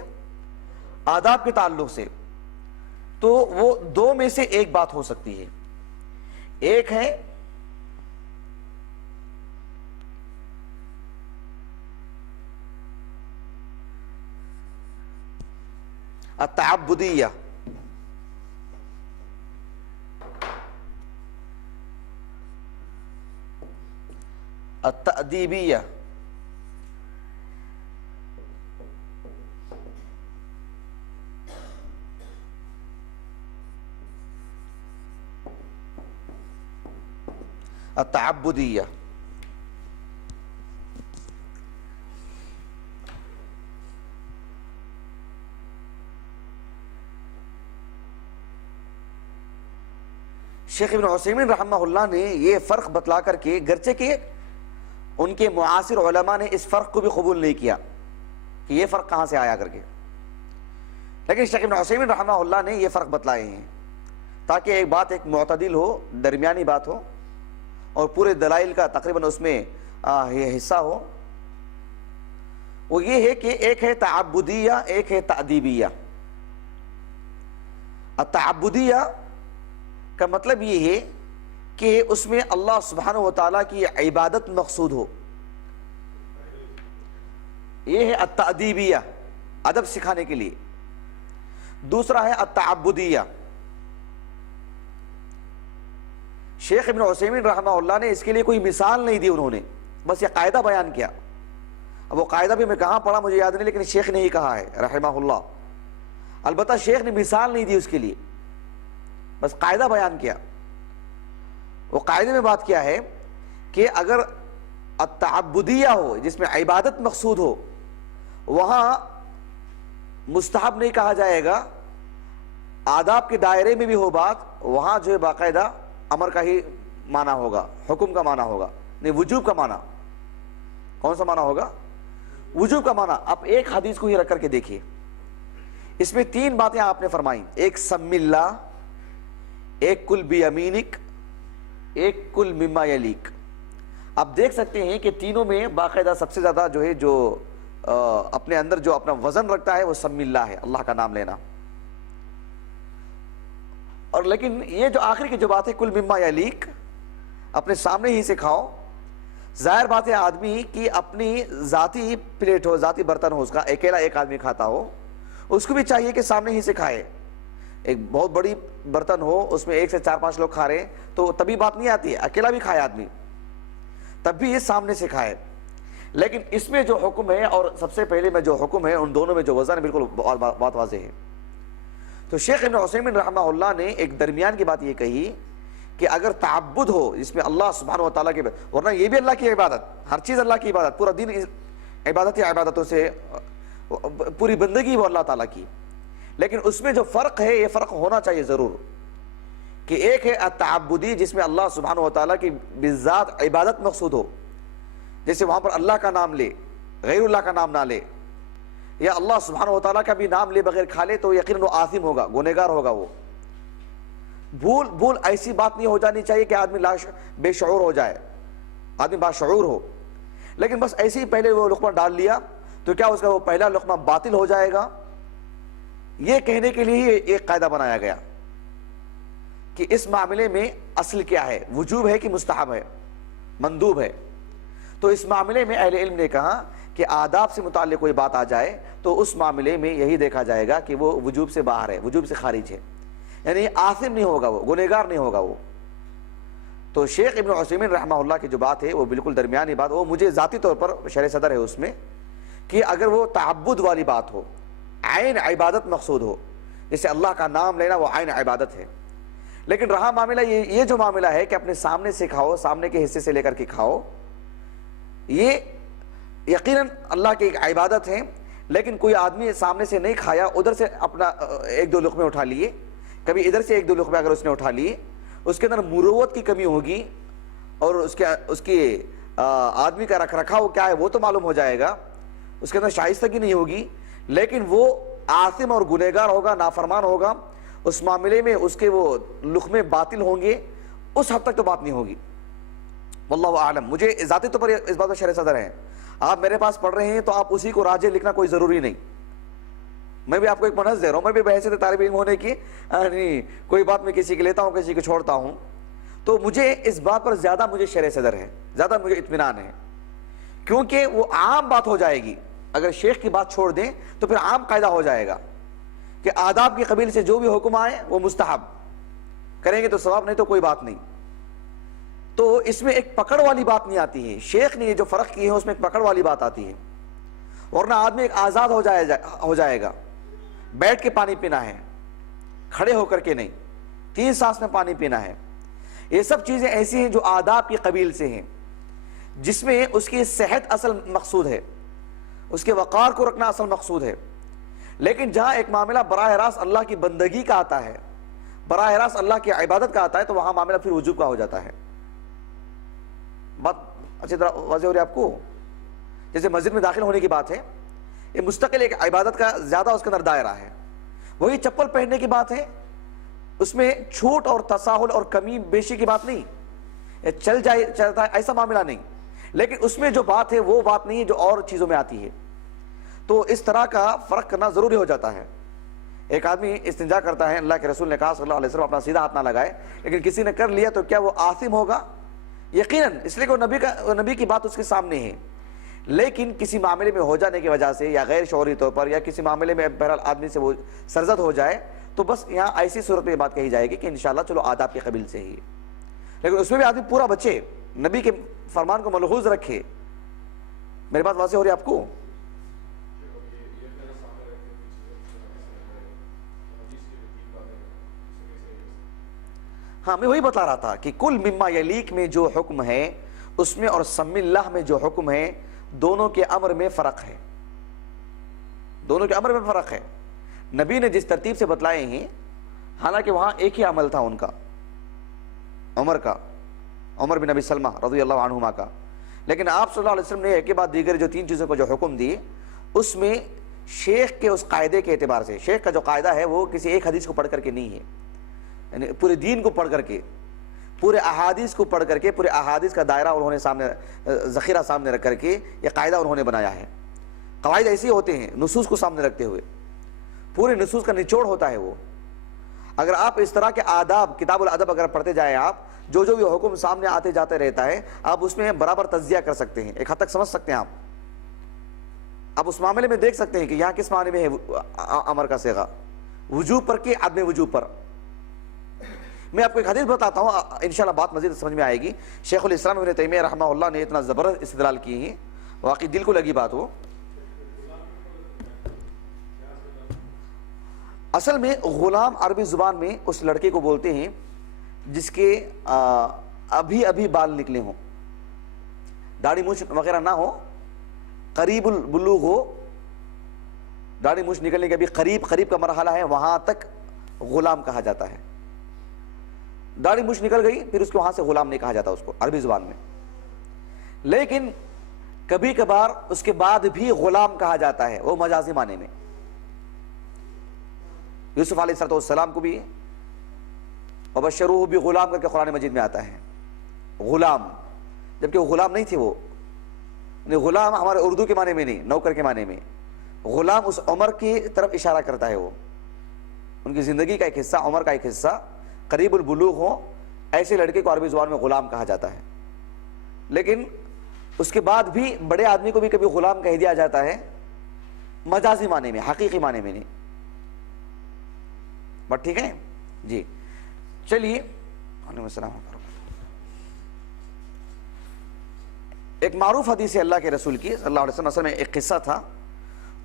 آداب کے تعلق سے، تو وہ دو میں سے ایک بات ہو سکتی ہے، ایک ہے التعبدیہ، التأدیبیہ، التعبدیہ۔ شیخ ابن عثیمین رحمہ اللہ نے یہ فرق بتلا کر کے، گرچہ کہ ان کے معاصر علماء نے اس فرق کو بھی قبول نہیں کیا کہ یہ فرق کہاں سے آیا کر کے، لیکن شیخ ابن عثیمین رحمہ اللہ نے یہ فرق بتلائے ہیں تاکہ ایک بات ایک معتدل ہو، درمیانی بات ہو، اور پورے دلائل کا تقریباً اس میں یہ حصہ ہو۔ وہ یہ ہے کہ ایک ہے تعبدیہ، ایک ہے تأدیبیہ۔ التعبدیہ کا مطلب یہ ہے کہ اس میں اللہ سبحانہ وتعالیٰ کی عبادت مقصود ہو، یہ ہے التأدیبیہ، ادب سکھانے کے لیے۔ دوسرا ہے التعبدیہ۔ شیخ ابن عثیمین رحمہ اللہ نے اس کے لیے کوئی مثال نہیں دی، انہوں نے بس یہ قاعدہ بیان کیا۔ اب وہ قاعدہ بھی میں کہاں پڑھا مجھے یاد نہیں، لیکن شیخ نے ہی کہا ہے رحمہ اللہ، البتہ شیخ نے مثال نہیں دی اس کے لیے، بس قاعدہ بیان کیا۔ وہ قاعدے میں بات کیا ہے کہ اگر التعبدیہ ہو جس میں عبادت مقصود ہو، وہاں مستحب نہیں کہا جائے گا، آداب کے دائرے میں بھی ہو بات، وہاں جو ہے باقاعدہ امر کا ہی معنی ہوگا، حکم کا معنی ہوگا، نہیں وجوب کا معنی۔ کون سا معنی ہوگا؟ وجوب کا معنی۔ اب ایک حدیث کو ہی رکھ کر کے دیکھیے، اس میں تین باتیں آپ نے فرمائیں، ایک سم اللہ، ایک کل بیمینک، ایک کل مما یلیک۔ آپ دیکھ سکتے ہیں کہ تینوں میں باقاعدہ سب سے زیادہ جو ہے جو اپنے اندر جو اپنا وزن رکھتا ہے وہ سم اللہ ہے، اللہ کا نام لینا۔ اور لیکن یہ جو آخری کی جو بات ہے کل مما یلیک، اپنے سامنے ہی سے کھاؤ، ظاہر بات ہے آدمی کی اپنی ذاتی پلیٹ ہو، ذاتی برتن ہو، اس کا اکیلا ایک آدمی کھاتا ہو، اس کو بھی چاہیے کہ سامنے ہی سے کھائے۔ ایک بہت بڑی برتن ہو، اس میں ایک سے چار پانچ لوگ کھا رہے ہیں تو تبھی بات نہیں آتی ہے، اکیلا بھی کھائے آدمی تب بھی یہ سامنے سے کھائے۔ لیکن اس میں جو حکم ہے اور سب سے پہلے میں جو حکم ہے، ان دونوں میں جو وزن ہے بالکل بہت واضح ہے۔ تو شیخ ابن عثیمین رحمہ اللہ نے ایک درمیان کی بات یہ کہی کہ اگر تعبد ہو جس میں اللہ سبحانہ وتعالیٰ کی، ورنہ یہ بھی اللہ کی عبادت، ہر چیز اللہ کی عبادت، پورا دین عبادت ہی عبادتوں سے، پوری بندگی وہ اللہ تعالیٰ کی، لیکن اس میں جو فرق ہے یہ فرق ہونا چاہیے ضرور، کہ ایک ہے التعبدی جس میں اللہ سبحانہ وتعالیٰ کی بالذات عبادت مقصود ہو، جیسے وہاں پر اللہ کا نام لے، غیر اللہ کا نام نہ لے، یا اللہ سبحانہ وتعالیٰ کا بھی نام لے بغیر کھا لے تو یقیناً وہ آثم ہوگا، گنہگار ہوگا۔ وہ بھول ایسی بات نہیں ہو جانی چاہیے کہ آدمی بے شعور ہو جائے، آدمی باشعور ہو، لیکن بس ایسے ہی پہلے وہ لقمہ ڈال لیا تو کیا اس کا وہ پہلا لقمہ باطل ہو جائے گا؟ یہ کہنے کے لیے ایک قاعدہ بنایا گیا کہ اس معاملے میں اصل کیا ہے، وجوب ہے کہ مستحب ہے، مندوب ہے۔ تو اس معاملے میں اہل علم نے کہا کہ آداب سے متعلق کوئی بات آ جائے تو اس معاملے میں یہی دیکھا جائے گا کہ وہ وجوب سے باہر ہے، وجوب سے خارج ہے۔ یعنی آثم نہیں ہوگا، وہ گنہگار نہیں ہوگا وہ. تو شیخ ابن عثیمین رحمہ اللہ کی جو بات ہے وہ بالکل درمیانی بات، وہ مجھے ذاتی طور پر شرح صدر ہے اس میں، کہ اگر وہ تعبد والی بات ہو، عین عبادت مقصود ہو، جیسے اللہ کا نام لینا وہ عین عبادت ہے، لیکن رہا معاملہ یہ جو معاملہ ہے کہ اپنے سامنے سے کھاؤ، سامنے کے حصے سے لے کر کے کھاؤ، یہ یقیناً اللہ کی ایک عبادت ہے، لیکن کوئی آدمی سامنے سے نہیں کھایا، ادھر سے اپنا ایک دو لقمے اٹھا لیے، کبھی ادھر سے ایک دو لقمے اگر اس نے اٹھا لیے، اس کے اندر مروت کی کمی ہوگی، اور اس کی آدمی کا رکھ رکھاؤ کیا ہے وہ تو معلوم ہو جائے گا، اس کے اندر شائستگی نہیں ہوگی، لیکن وہ آثم اور گنہگار ہوگا، نافرمان ہوگا، اس معاملے میں اس کے وہ لقمے باطل ہوں گے، اس حد تک تو بات نہیں ہوگی. واللہ اعلم. مجھے ذاتی طور پر اس بات میں شرح صدر ہیں، آپ میرے پاس پڑھ رہے ہیں تو آپ اسی کو راجح لکھنا کوئی ضروری نہیں. میں بھی آپ کو ایک منحص دے رہا ہوں، میں بھی بحیثیت طالب علم ہونے کی نہیں کوئی بات میں کسی کی لیتا ہوں کسی کو چھوڑتا ہوں، تو مجھے اس بات پر زیادہ مجھے شرح صدر ہے، زیادہ مجھے اطمینان ہے، کیونکہ وہ عام بات ہو جائے گی. اگر شیخ کی بات چھوڑ دیں تو پھر عام قاعدہ ہو جائے گا کہ آداب کی قبیل سے جو بھی حکم آئے وہ مستحب، کریں گے تو ثواب، نہیں تو کوئی بات نہیں. تو اس میں ایک پکڑ والی بات نہیں آتی ہے، شیخ نے یہ جو فرق کی ہے اس میں ایک پکڑ والی بات آتی ہے، ورنہ آدمی ایک آزاد ہو جائے گا. بیٹھ کے پانی پینا ہے، کھڑے ہو کر کے نہیں، 3 سانس میں پانی پینا ہے، یہ سب چیزیں ایسی ہیں جو آداب کی قبیل سے ہیں، جس میں اس کی صحت اصل مقصود ہے، اس کے وقار کو رکھنا اصل مقصود ہے. لیکن جہاں ایک معاملہ براہ راست اللہ کی بندگی کا آتا ہے، براہ راست اللہ کی عبادت کا آتا ہے، تو وہاں معاملہ پھر وجوب کا ہو جاتا ہے. بات اچھی طرح واضح ہو رہی ہے آپ کو؟ جیسے مسجد میں داخل ہونے کی بات ہے، یہ مستقل ایک عبادت کا زیادہ اس کے اندر دائرہ ہے. وہی چپل پہننے کی بات ہے، اس میں چھوٹ اور تساہل اور کمی بیشی کی بات نہیں، یہ چلتا ہے ایسا معاملہ نہیں، لیکن اس میں جو بات ہے وہ بات نہیں ہے جو اور چیزوں میں آتی ہے. تو اس طرح کا فرق کرنا ضروری ہو جاتا ہے. ایک آدمی استنجا کرتا ہے، اللہ کے رسول نے کہا صلی اللہ علیہ وسلم اپنا سیدھا ہاتھ نہ لگائے، لیکن کسی نے کر لیا تو کیا وہ آثم ہوگا؟ یقیناً، اس لیے کہ نبی کی بات اس کے سامنے ہے. لیکن کسی معاملے میں ہو جانے کی وجہ سے یا غیر شعوری طور پر یا کسی معاملے میں بہرحال آدمی سے وہ سرزد ہو جائے تو بس یہاں ایسی صورت میں یہ بات کہی جائے گی کہ انشاءاللہ چلو آداب کے قبیل سے ہی، لیکن اس میں بھی آدمی پورا بچے، نبی کے فرمان کو ملحوظ رکھے. میری بات واضح ہو رہی ہے آپ کو؟ ہاں، میں وہی بتا رہا تھا کہ کل مما یلیک میں جو حکم ہے اس میں اور سم اللہ میں جو حکم ہے، دونوں کے امر میں فرق ہے، دونوں کے امر میں فرق ہے. نبی نے جس ترتیب سے بتلائے ہیں، حالانکہ وہاں ایک ہی عمل تھا ان کا، عمر بن ابی سلمہ رضی اللہ عنہما کا، لیکن آپ صلی اللہ علیہ وسلم نے ایک کے بعد دیگر جو 3 چیزوں کو جو حکم دیے، اس میں شیخ کے اس قاعدے کے اعتبار سے، شیخ کا جو قاعدہ ہے وہ کسی ایک حدیث کو پڑھ کر کے نہیں ہے، یعنی پورے دین کو پڑھ کر کے، پورے احادیث کو پڑھ کر کے، پورے احادیث کا دائرہ انہوں نے سامنے ذخیرہ سامنے رکھ کر کے یہ قاعدہ انہوں نے بنایا ہے. قواعد ایسے ہوتے ہیں نصوص کو سامنے رکھتے ہوئے، پورے نصوص کا نچوڑ ہوتا ہے وہ. اگر آپ اس طرح کے آداب، کتاب الادب اگر پڑھتے جائیں، آپ جو بھی حکم سامنے آتے جاتے رہتا ہے، آپ اس میں برابر تجزیہ کر سکتے ہیں، ایک حد تک سمجھ سکتے ہیں آپ اس معاملے میں دیکھ سکتے ہیں کہ یہاں کس معنی میں ہے امر کا صیغہ، وجوب پر کہ عدم وجوب پر. میں آپ کو ایک حدیث بتاتا ہوں، انشاءاللہ بات مزید سمجھ میں آئے گی. شیخ الاسلام ابن تیمیہ رحمہ اللہ نے اتنا زبردست استدلال کی ہے، واقعی دل کو لگی بات ہو. اصل میں غلام عربی زبان میں اس لڑکے کو بولتے ہیں جس کے ابھی بال نکلے ہوں، داڑھی مونچھ وغیرہ نہ ہو، قریب البلوغ ہو، داڑھی مونچھ نکلنے کے ابھی قریب کا مرحلہ ہے، وہاں تک غلام کہا جاتا ہے. داڑھی مونچھ نکل گئی پھر اس کو وہاں سے غلام نہیں کہا جاتا اس کو عربی زبان میں. لیکن کبھی کبھار اس کے بعد بھی غلام کہا جاتا ہے، وہ مجازی معنی میں. یوسف علیہ السلام کو بھی وبشروہ بغلام کر کے قرآن مجید میں آتا ہے، غلام، جبکہ وہ غلام نہیں تھے. وہ غلام ہمارے اردو کے معنی میں نہیں، نوکر کے معنی میں. غلام اس عمر کی طرف اشارہ کرتا ہے، وہ ان کی زندگی کا ایک حصہ، عمر کا ایک حصہ قریب البلوغ ہو، ایسے لڑکے کو عربی زبان میں غلام کہا جاتا ہے. لیکن اس کے بعد بھی بڑے آدمی کو بھی کبھی غلام کہہ دیا جاتا ہے، مجازی معنی میں، حقیقی معنی میں نہیں. بات ٹھیک ہے؟ جی چلیے، علیکم السلام۔ ایک معروف حدیث ہے اللہ کے رسول کی صلی اللہ علیہ وسلم، اصل میں ایک قصہ تھا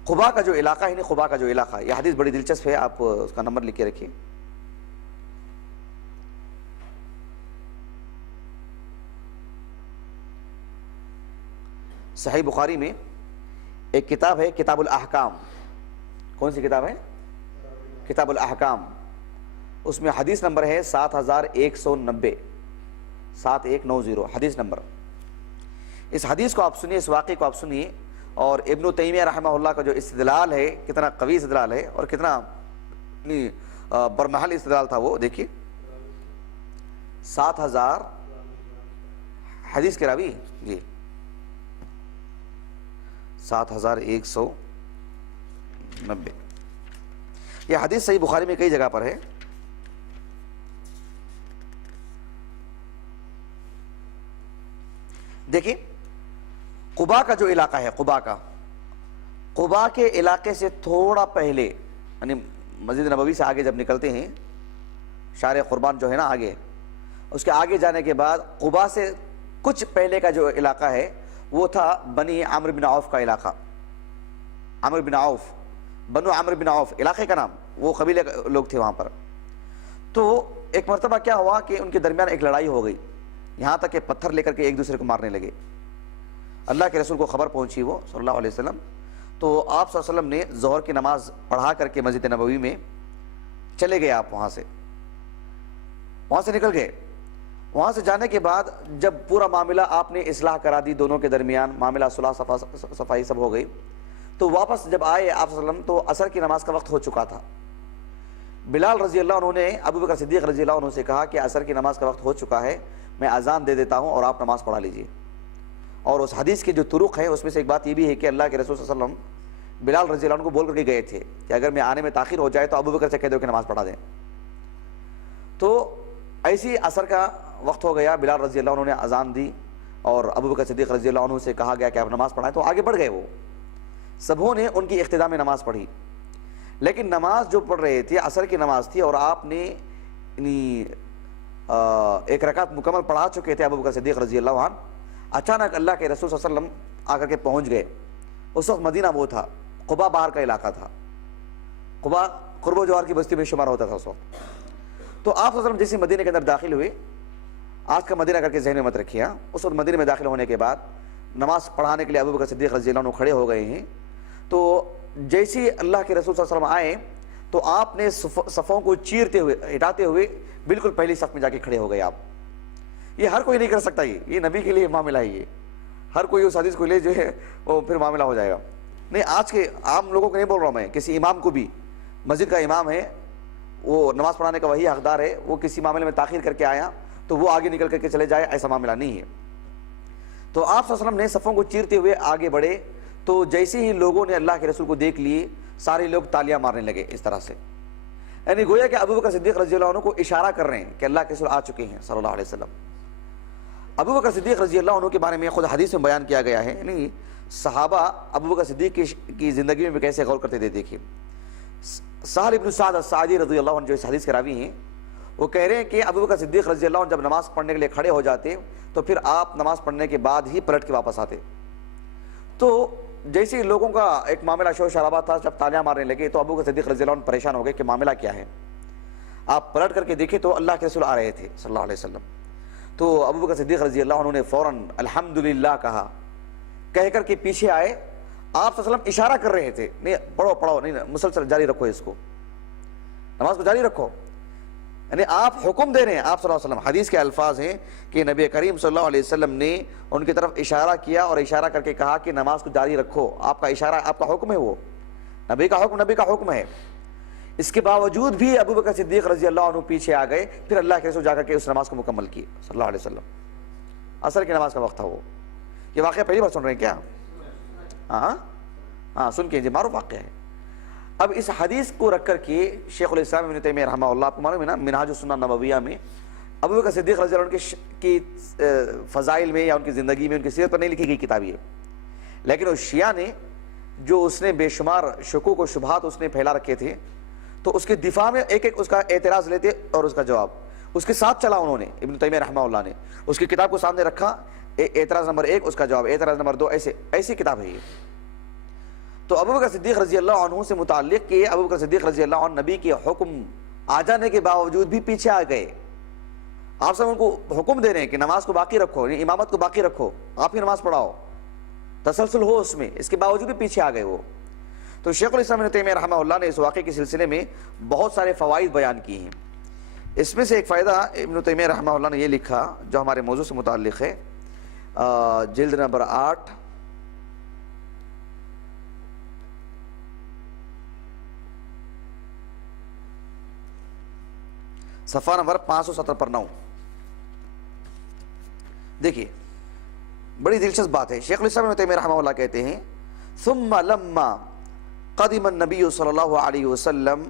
قباء کا جو علاقہ ہے، قباء کا جو علاقہ، یہ حدیث بڑی دلچسپ ہے، آپ اس کا نمبر لکھ کے رکھیے۔ صحیح بخاری میں ایک کتاب ہے کتاب الاحکام۔ کون سی کتاب ہے؟ کتاب الاحکام۔ اس میں حدیث نمبر ہے 7190، 7190 حدیث نمبر۔ اس حدیث کو آپ سنیے، اس واقعے کو آپ سنیے، اور ابن تیمیہ رحمہ اللہ کا جو استدلال ہے کتنا قوی استدلال ہے اور کتنا برمحل استدلال تھا وہ دیکھیے۔ 7000 حدیث کے راوی، جی 7190۔ یہ حدیث صحیح بخاری میں کئی جگہ پر ہے۔ دیکھیں قباء کا جو علاقہ ہے، قباء کے علاقے سے تھوڑا پہلے، یعنی مسجد نبوی سے آگے جب نکلتے ہیں، شارع قربان جو ہے نا آگے، اس کے آگے جانے کے بعد قباء سے کچھ پہلے کا جو علاقہ ہے وہ تھا بنی عمرو بن عوف کا علاقہ۔ عمرو بن عوف، بنو عمرو بن عوف علاقے کا نام، وہ قبیلے لوگ تھے وہاں پر۔ تو ایک مرتبہ کیا ہوا کہ ان کے درمیان ایک لڑائی ہو گئی، یہاں تک کہ پتھر لے کر کے ایک دوسرے کو مارنے لگے۔ اللہ کے رسول کو خبر پہنچی وہ صلی اللہ علیہ وسلم، تو آپ صلی اللہ علیہ وسلم نے ظہر کی نماز پڑھا کر کے مسجد نبوی میں چلے گئے، آپ وہاں سے نکل گئے۔ وہاں سے جانے کے بعد جب پورا معاملہ آپ نے اصلاح کرا دی، دونوں کے درمیان معاملہ صلح صفائی سب ہو گئی، تو واپس جب آئے آپ صلی اللہ علیہ وسلم تو عصر کی نماز کا وقت ہو چکا تھا۔ بلال رضی اللہ عنہ نے ابو بکر صدیق رضی اللہ عنہ سے کہا کہ عصر کی نماز کا وقت ہو چکا ہے، میں اذان دے دیتا ہوں اور آپ نماز پڑھا لیجئے۔ اور اس حدیث کے جو طرق ہیں اس میں سے ایک بات یہ بھی ہے کہ اللہ کے رسول صلی اللہ علیہ وسلم بلال رضی اللہ عنہ کو بول کر کے گئے تھے کہ اگر میں آنے میں تاخیر ہو جائے تو ابو بکر سے کہہ دو کہ نماز پڑھا دیں۔ تو ایسی عصر کا وقت ہو گیا، بلال رضی اللہ عنہ نے اذان دی اور ابو بکر صدیق رضی اللہ عنہ سے کہا گیا کہ آپ نماز پڑھائیں، تو آگے بڑھ گئے وہ سبوں نے ان کی اقتداء میں نماز پڑھی۔ لیکن نماز جو پڑھ رہے تھے عصر کی نماز تھی اور آپ نے ایک رکعت مکمل پڑھا چکے تھے ابو بکر صدیق رضی اللہ عنہ، اچانک اللہ کے رسول صلی اللہ علیہ وسلم آ کر کے پہنچ گئے۔ اس وقت مدینہ وہ تھا، قباء باہر کا علاقہ تھا، قباء قرب و جوار کی بستی میں شمار ہوتا تھا اس وقت۔ تو آپ صلی اللہ علیہ وسلم جیسے مدینہ کے اندر داخل ہوئے، آج کا مدینہ کر کے ذہن میں مت رکھیے، اس وقت مدینہ میں داخل ہونے کے بعد نماز پڑھانے کے لیے ابو بکر صدیق رضی اللہ عنہ کھڑے ہو گئے ہیں۔ تو جیسے اللہ کے رسول صلی اللہ علیہ وسلم آئے تو آپ نے صفوں کو چیرتے ہوئے، ہٹاتے ہوئے بالکل پہلی صف میں جا کے کھڑے ہو گئے آپ۔ یہ ہر کوئی نہیں کر سکتا، یہ نبی کے لیے معاملہ ہے، یہ ہر کوئی اس حدیث کو لے جو ہے وہ پھر معاملہ ہو جائے گا۔ نہیں، آج کے عام لوگوں کو نہیں بول رہا ہوں میں، کسی امام کو بھی، مسجد کا امام ہے، وہ نماز پڑھانے کا وہی حقدار ہے، وہ کسی معاملے میں تاخیر کر کے آیا تو وہ آگے نکل کر کے چلے جائے، ایسا معاملہ نہیں ہے۔ تو آپ صلی اللہ علیہ وسلم نے صفوں کو چیرتے ہوئے آگے بڑھے، تو جیسے ہی لوگوں نے اللہ کے رسول کو دیکھ لیے سارے لوگ تالیاں مارنے لگے اس طرح سے، یعنی گویا کہ ابو بکر صدیق رضی اللہ عنہ کو اشارہ کر رہے ہیں کہ اللہ کے رسول آ چکے ہیں صلی اللہ علیہ وسلم۔ ابو بکر صدیق رضی اللہ عنہ کے بارے میں خود حدیث میں بیان کیا گیا ہے، یعنی صحابہ ابو بکر صدیق کی زندگی میں کیسے غور کرتے تھے۔ دیکھیے سہل ابن سعد الساعدی رضی اللہ عنہ جو اس حدیث کے راوی ہیں، وہ کہہ رہے ہیں کہ ابو بکر صدیق رضی اللہ عنہ جب نماز پڑھنے کے لیے کھڑے ہو جاتے تو پھر آپ نماز پڑھنے کے بعد ہی پلٹ کے واپس آتے۔ تو جیسے لوگوں کا ایک معاملہ شور شرابہ تھا، جب تالیاں مارنے لگے تو ابو بکر صدیق رضی اللہ عنہ پریشان ہو گئے کہ معاملہ کیا ہے۔ آپ پلٹ کر کے دیکھیں تو اللہ کے رسول آ رہے تھے صلی اللہ علیہ وسلم۔ تو ابو بکر صدیق رضی اللہ عنہ نے فوراً الحمدللہ کہا، کہہ کر کے پیچھے آئے۔ آپ صلی اللہ علیہ وسلم اشارہ کر رہے تھے، نہیں پڑھو نہیں، مسلسل جاری رکھو، اس کو نماز کو جاری رکھو، یعنی آپ حکم دے رہے ہیں۔ آپ صلی اللہ علیہ وسلم، حدیث کے الفاظ ہیں کہ نبی کریم صلی اللہ علیہ وسلم نے ان کی طرف اشارہ کیا اور اشارہ کر کے کہا کہ نماز کو جاری رکھو، آپ کا اشارہ آپ کا حکم ہے، وہ نبی کا حکم ہے۔ اس کے باوجود بھی ابو بکر صدیق رضی اللہ عنہ پیچھے آ گئے، پھر اللہ کے رسول جا کر کے اس نماز کو مکمل کی صلی اللہ علیہ وسلم۔ عصر کی نماز کا وقت تھا وہ۔ یہ واقعہ پہلی بار سن رہے ہیں کیا؟ ہاں سن کے، معروف واقعہ ہے۔ اب اس حدیث کو رکھ کر کے شیخ الاسلام ابن تیمیہ رحمہ اللہ، آپ کو معلوم ہے نا منہاج السنہ النبویہ میں ابو بکر صدیق رضی اللہ عنہ کی فضائل میں یا ان کی زندگی میں ان کی سیرت پر نہیں لکھی گئی کتاب یہ، لیکن اس شیعہ نے جو اس نے بے شمار شکوک و شبہات اس نے پھیلا رکھے تھے، تو اس کے دفاع میں ایک ایک اس کا اعتراض لیتے اور اس کا جواب اس کے ساتھ چلا انہوں نے، ابن تیمیہ رحمہ اللہ نے اس کی کتاب کو سامنے رکھا، اعتراض نمبر 1 اس کا جواب، اعتراض نمبر 2، ایسی کتاب ہے یہ۔ تو ابوبکر صدیق رضی اللہ عنہ سے متعلق کہ ابوبکر صدیق رضی اللہ عنہ نبی کے حکم آ جانے کے باوجود بھی پیچھے آ گئے، آپ سب ان کو حکم دے رہے ہیں کہ نماز کو باقی رکھو، امامت کو باقی رکھو، آپ ہی نماز پڑھاؤ، تسلسل ہو اس میں، اس کے باوجود بھی پیچھے آ گئے وہ۔ تو شیخ الاسلام ابن تیمیہ رحمہ اللہ نے اس واقعے کے سلسلے میں بہت سارے فوائد بیان کیے ہیں۔ اس میں سے ایک فائدہ ابن تیمیہ رحمہ اللہ نے یہ لکھا جو ہمارے موضوع سے متعلق ہے، جلد نمبر 8 صفحہ نمبر 570 پر 9، دیکھیے بڑی دلچسپ بات ہے۔ شیخ الاسلام ابن تیمیہ رحمہ اللہ کہتے ہیں ثم لما قدم النبی صلی اللہ علیہ وسلم،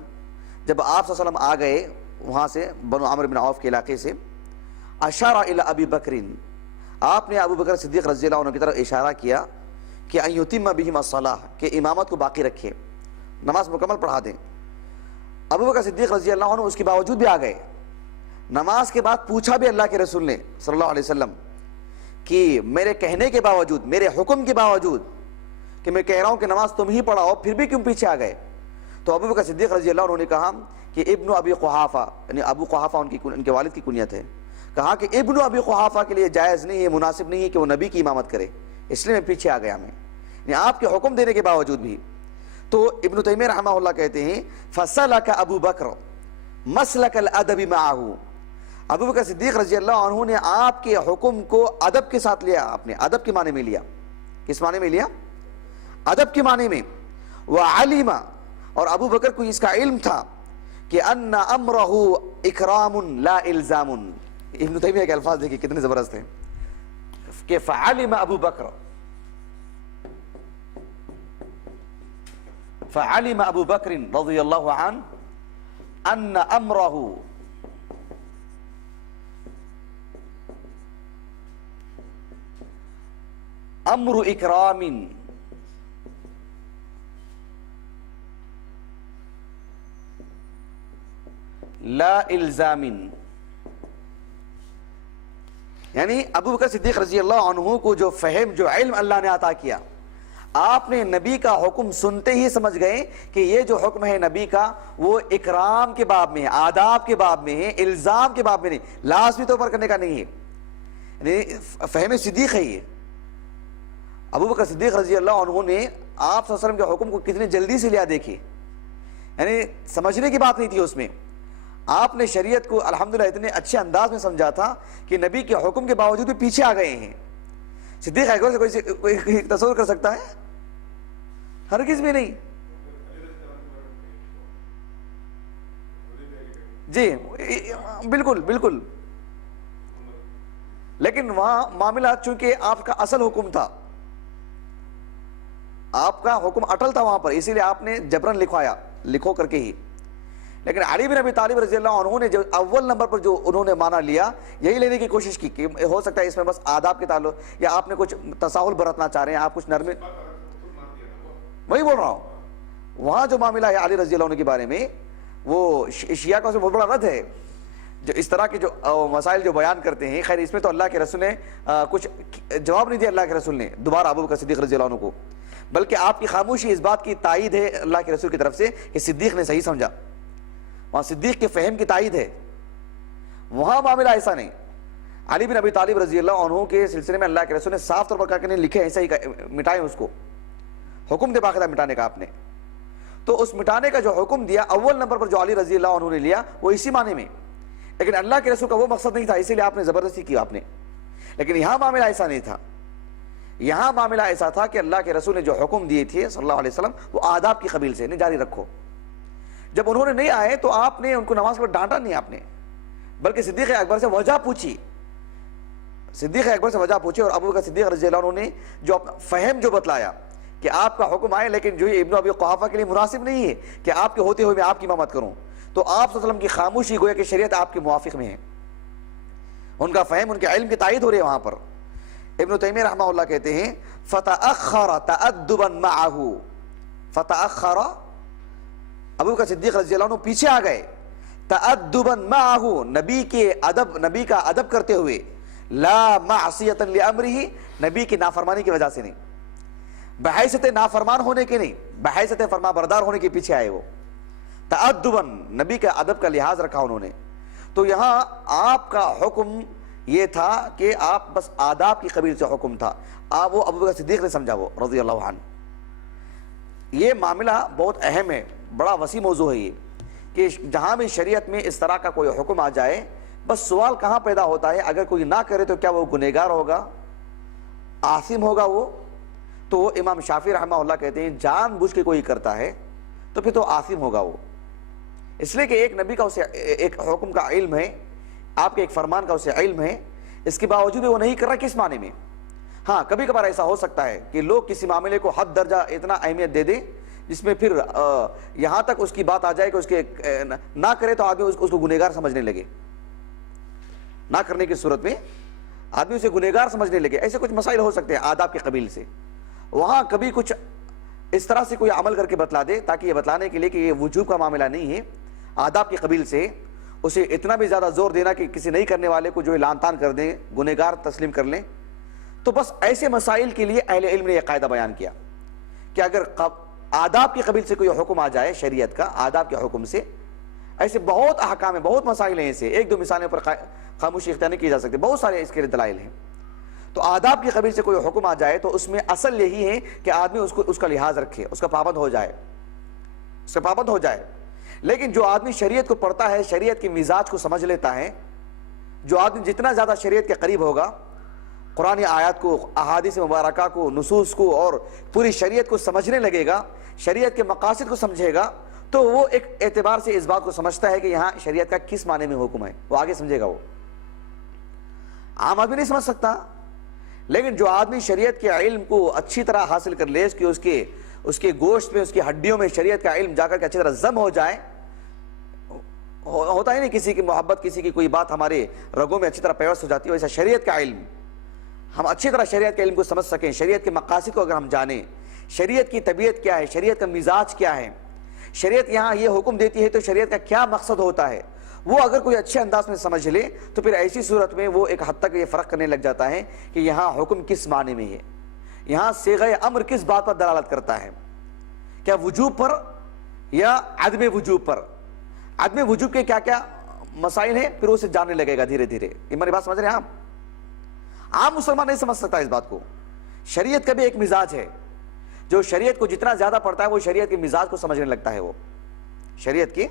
جب آپ صلی اللہ علیہ وسلم آ گئے وہاں سے بنو عامر بن عوف کے علاقے سے، اشار الی ابی بکر، آپ نے ابو بکر صدیق رضی اللہ عنہ کی طرف اشارہ کیا کہ ان یتم بہم الصلاۃ، کہ امامت کو باقی رکھے، نماز مکمل پڑھا دیں۔ ابو بکر صدیق رضی اللہ عنہ اس کے باوجود بھی آ گئے، نماز کے بعد پوچھا بھی اللہ کے رسول نے صلی اللہ علیہ وسلم کہ میرے کہنے کے باوجود، میرے حکم کے باوجود کہ میں کہہ رہا ہوں کہ نماز تم ہی پڑھاؤ، پھر بھی کیوں پیچھے آ گئے؟ تو ابو بکر صدیق رضی اللہ عنہ نے کہا کہ ابن ابی قحافہ، یعنی ابو قحافہ ان کے والد کی کنیت ہے، کہا کہ ابن ابی قحافہ کے لیے جائز نہیں ہے، مناسب نہیں ہے کہ وہ نبی کی امامت کرے، اس لیے میں پیچھے آ گیا، میں یعنی آپ کے حکم دینے کے باوجود بھی۔ تو ابن تیمیہ رحمہ اللہ کہتے ہیں فسلک ابو بکر مسلک الادب معہ، ابو بکر صدیق رضی اللہ عنہ نے آپ کے حکم کو ادب کے ساتھ لیا، آپ نے ادب کے معنی میں لیا، کس معنی میں لیا؟ ادب کے معنی میں۔ وعلم، اور ابو بکر کو اس کا علم تھا کہ ان امرہ اکرام لا الزام، ابن تیمیہ کے الفاظ دیکھیں کتنے زبردست ہیں کہ فعلم ابو بکر، فعلم ابو بکر رضی اللہ عنہ ان امرہ امر اکرام لا الزام، یعنی ابو بکر صدیق رضی اللہ عنہ کو جو فہم، جو علم اللہ نے عطا کیا، آپ نے نبی کا حکم سنتے ہی سمجھ گئے کہ یہ جو حکم ہے نبی کا وہ اکرام کے باب میں ہے، آداب کے باب میں ہے، الزام کے باب میں نہیں، لازمی طور پر کرنے کا نہیں ہے، یعنی فہم صدیق ہے یہ۔ ابو بکر صدیق رضی اللہ عنہ نے آپ صلی اللہ علیہ وسلم کے حکم کو کتنی جلدی سے لیا دیکھیے، یعنی سمجھنے کی بات نہیں تھی اس میں، آپ نے شریعت کو الحمدللہ اتنے اچھے انداز میں سمجھا تھا کہ نبی کے حکم کے باوجود بھی پیچھے آ گئے ہیں۔ صدیق اکبر سے کوئی تصور کر سکتا ہے؟ ہرگز بھی نہیں۔ جی بالکل بالکل، لیکن وہاں معاملہ چونکہ آپ کا اصل حکم تھا، آپ کا حکم اٹل تھا وہاں پر، اسی لیے آپ نے جبرن لکھوایا، لکھو کر کے ہی۔ لیکن علی بن ابی طالب رضی اللہ عنہ نے جو اول نمبر پر جو انہوں نے مانا لیا، یہی لینے کی کوشش کی کہ ہو سکتا ہے اس میں بس آداب کے تعلق، یا آپ نے کچھ تساہل برتنا چاہ رہے ہیں، آپ کچھ نرمی، وہی بول رہا ہوں۔ وہاں جو معاملہ ہے علی رضی اللہ عنہ کے بارے میں، وہ شیعہ کا بہت بڑا رد ہے جو اس طرح کے جو مسائل جو بیان کرتے ہیں۔ خیر اس میں تو اللہ کے رسول نے کچھ جواب نہیں دیا، اللہ کے رسول نے دوبارہ ابو بکر صدیق رضی اللہ عنہ کو، بلکہ آپ کی خاموشی اس بات کی تائید ہے اللہ کے رسول کی طرف سے کہ صدیق نے صحیح سمجھا، وہاں صدیق کے فہم کی تائید ہے، وہاں معاملہ ایسا نہیں۔ علی بن ابی طالب رضی اللہ عنہ کے سلسلے میں اللہ کے رسول نے صاف طور پر کہا کہ نہیں، لکھے ایسا ہی مٹائیں اس کو، حکم دے باقاعدہ مٹانے کا آپ نے۔ تو اس مٹانے کا جو حکم دیا اول نمبر پر جو علی رضی اللہ عنہ نے لیا وہ اسی معنی میں، لیکن اللہ کے رسول کا وہ مقصد نہیں تھا، اسی لیے آپ نے زبردستی کی آپ نے۔ لیکن یہاں معاملہ ایسا نہیں تھا، یہاں معاملہ ایسا تھا کہ اللہ کے رسول نے جو حکم دیے تھے صلی اللہ علیہ وسلم وہ آداب کی قبیل سے، نہیں جاری رکھو۔ جب انہوں نے نہیں آئے تو آپ نے ان کو نماز پر ڈانٹا نہیں آپ نے، بلکہ صدیق اکبر سے وجہ پوچھی، صدیق اکبر سے وجہ پوچھی، اور ابو بکر صدیق رضی اللہ عنہ نے جو فہم جو بتلایا کہ آپ کا حکم آئے لیکن جو ابن ابی قحافہ کے لیے مناسب نہیں ہے کہ آپ کے ہوتے ہوئے میں آپ کی امامت کروں، تو آپ صلی اللہ علیہ وسلم کی خاموشی گویا کہ شریعت آپ کے موافق میں ہے، ان کا فہم، ان کے علم کی تائید ہو رہی ہے وہاں پر۔ ابن تیمیہ رحمہ اللہ کہتے ہیں فتأخر تأدبا معه، فتأخر ابو بکر صدیق رضی اللہ عنہ پیچھے آ گئے، تأدبا معه، نبی کا ادب کرتے ہوئے، لا معصیتا لامرہ، نبی کی نافرمانی کی وجہ سے نہیں، بحیثیت نافرمان ہونے کے نہیں، بحیثیت فرما بردار ہونے کے پیچھے آئے وہ، تأدبا، نبی کا ادب کا لحاظ رکھا انہوں نے۔ تو یہاں آپ کا حکم یہ تھا کہ آپ بس آداب کی قبیل سے حکم تھا، وہ ابو بکر صدیق نے سمجھا وہ رضی اللہ عنہ۔ یہ معاملہ بہت اہم ہے، بڑا وسیع موضوع ہے یہ، کہ جہاں بھی شریعت میں اس طرح کا کوئی حکم آ جائے، بس سوال کہاں پیدا ہوتا ہے، اگر کوئی نہ کرے تو کیا وہ گنہگار ہوگا، آثم ہوگا وہ؟ تو وہ امام شافعی رحمہ اللہ کہتے ہیں جان بوجھ کے کوئی کرتا ہے تو پھر تو آثم ہوگا وہ، اس لیے کہ ایک نبی کا اسے ایک حکم کا علم ہے، آپ کے ایک فرمان کا اسے علم ہے، اس کے باوجود وہ نہیں کر رہا، کس معنی میں؟ ہاں کبھی کبھار ایسا ہو سکتا ہے کہ لوگ کسی معاملے کو حد درجہ اتنا اہمیت دے دیں جس میں پھر یہاں تک اس کی بات آ جائے کہ اس کے نہ کرے تو آدمی اس کو گنہگار سمجھنے لگے، نہ کرنے کی صورت میں آدمی اسے گنہگار سمجھنے لگے۔ ایسے کچھ مسائل ہو سکتے ہیں آداب کے قبیل سے، وہاں کبھی کچھ اس طرح سے کوئی عمل کر کے بتلا دے تاکہ یہ بتلانے کے لیے کہ یہ وجوب کا معاملہ نہیں ہے، آداب کی قبیل سے اسے اتنا بھی زیادہ زور دینا کہ کسی نہیں کرنے والے کو جو لعن طعن کر دیں، گنہگار تسلیم کر لیں۔ تو بس ایسے مسائل کے لیے اہل علم نے یہ قاعدہ بیان کیا کہ اگر آداب کی قبیل سے کوئی حکم آ جائے شریعت کا، آداب کے حکم سے، ایسے بہت احکام ہیں، بہت مسائل ہیں، ایسے ایک دو مثالیں پر خاموشی اختیار نہیں کی جا سکتی، بہت سارے اس کے لیے دلائل ہیں۔ تو آداب کی قبیل سے کوئی حکم آ جائے تو اس میں اصل یہی ہے کہ آدمی اس کا لحاظ رکھے، اس کا پابند ہو جائے، اس کا پابند ہو جائے۔ لیکن جو آدمی شریعت کو پڑھتا ہے، شریعت کے مزاج کو سمجھ لیتا ہے، جو آدمی جتنا زیادہ شریعت کے قریب ہوگا، قرآن آیات کو، احادیث مبارکہ کو، نصوص کو اور پوری شریعت کو سمجھنے لگے گا، شریعت کے مقاصد کو سمجھے گا، تو وہ ایک اعتبار سے اس بات کو سمجھتا ہے کہ یہاں شریعت کا کس معنی میں حکم ہے، وہ آگے سمجھے گا۔ وہ عام آدمی نہیں سمجھ سکتا، لیکن جو آدمی شریعت کے علم کو اچھی طرح حاصل کر لے، اس کے گوشت میں، اس کی ہڈیوں میں شریعت کا علم جا کر کے اچھی طرح ضم ہو جائے، ہوتا ہی نہیں کسی کی محبت، کسی کی کوئی بات ہمارے رگوں میں اچھی طرح پیوست ہو جاتی ہے، ویسا شریعت کا علم ہم اچھی طرح شریعت کے علم کو سمجھ سکیں، شریعت کے مقاصد کو اگر ہم جانیں، شریعت کی طبیعت کیا ہے، شریعت کا مزاج کیا ہے، شریعت یہاں یہ حکم دیتی ہے تو شریعت کا کیا مقصد ہوتا ہے، وہ اگر کوئی اچھے انداز میں سمجھ لے تو پھر ایسی صورت میں وہ ایک حد تک یہ فرق کرنے لگ جاتا ہے کہ یہاں حکم کس معنی میں ہے، یہاں صیغہ امر کس بات پر دلالت کرتا ہے، کیا وجوب پر یا عدم وجوب پر، عدم وجوب کے کیا کیا مسائل ہیں، پھر اسے جاننے لگے گا دھیرے دھیرے۔ یہ میری بات سمجھ رہے ہیں آپ؟ عام مسلمان نہیں سمجھ سکتا اس بات کو۔ شریعت کا بھی ایک مزاج ہے، جو شریعت کو جتنا زیادہ پڑھتا ہے وہ شریعت کے مزاج کو سمجھنے لگتا ہے، وہ شریعت کے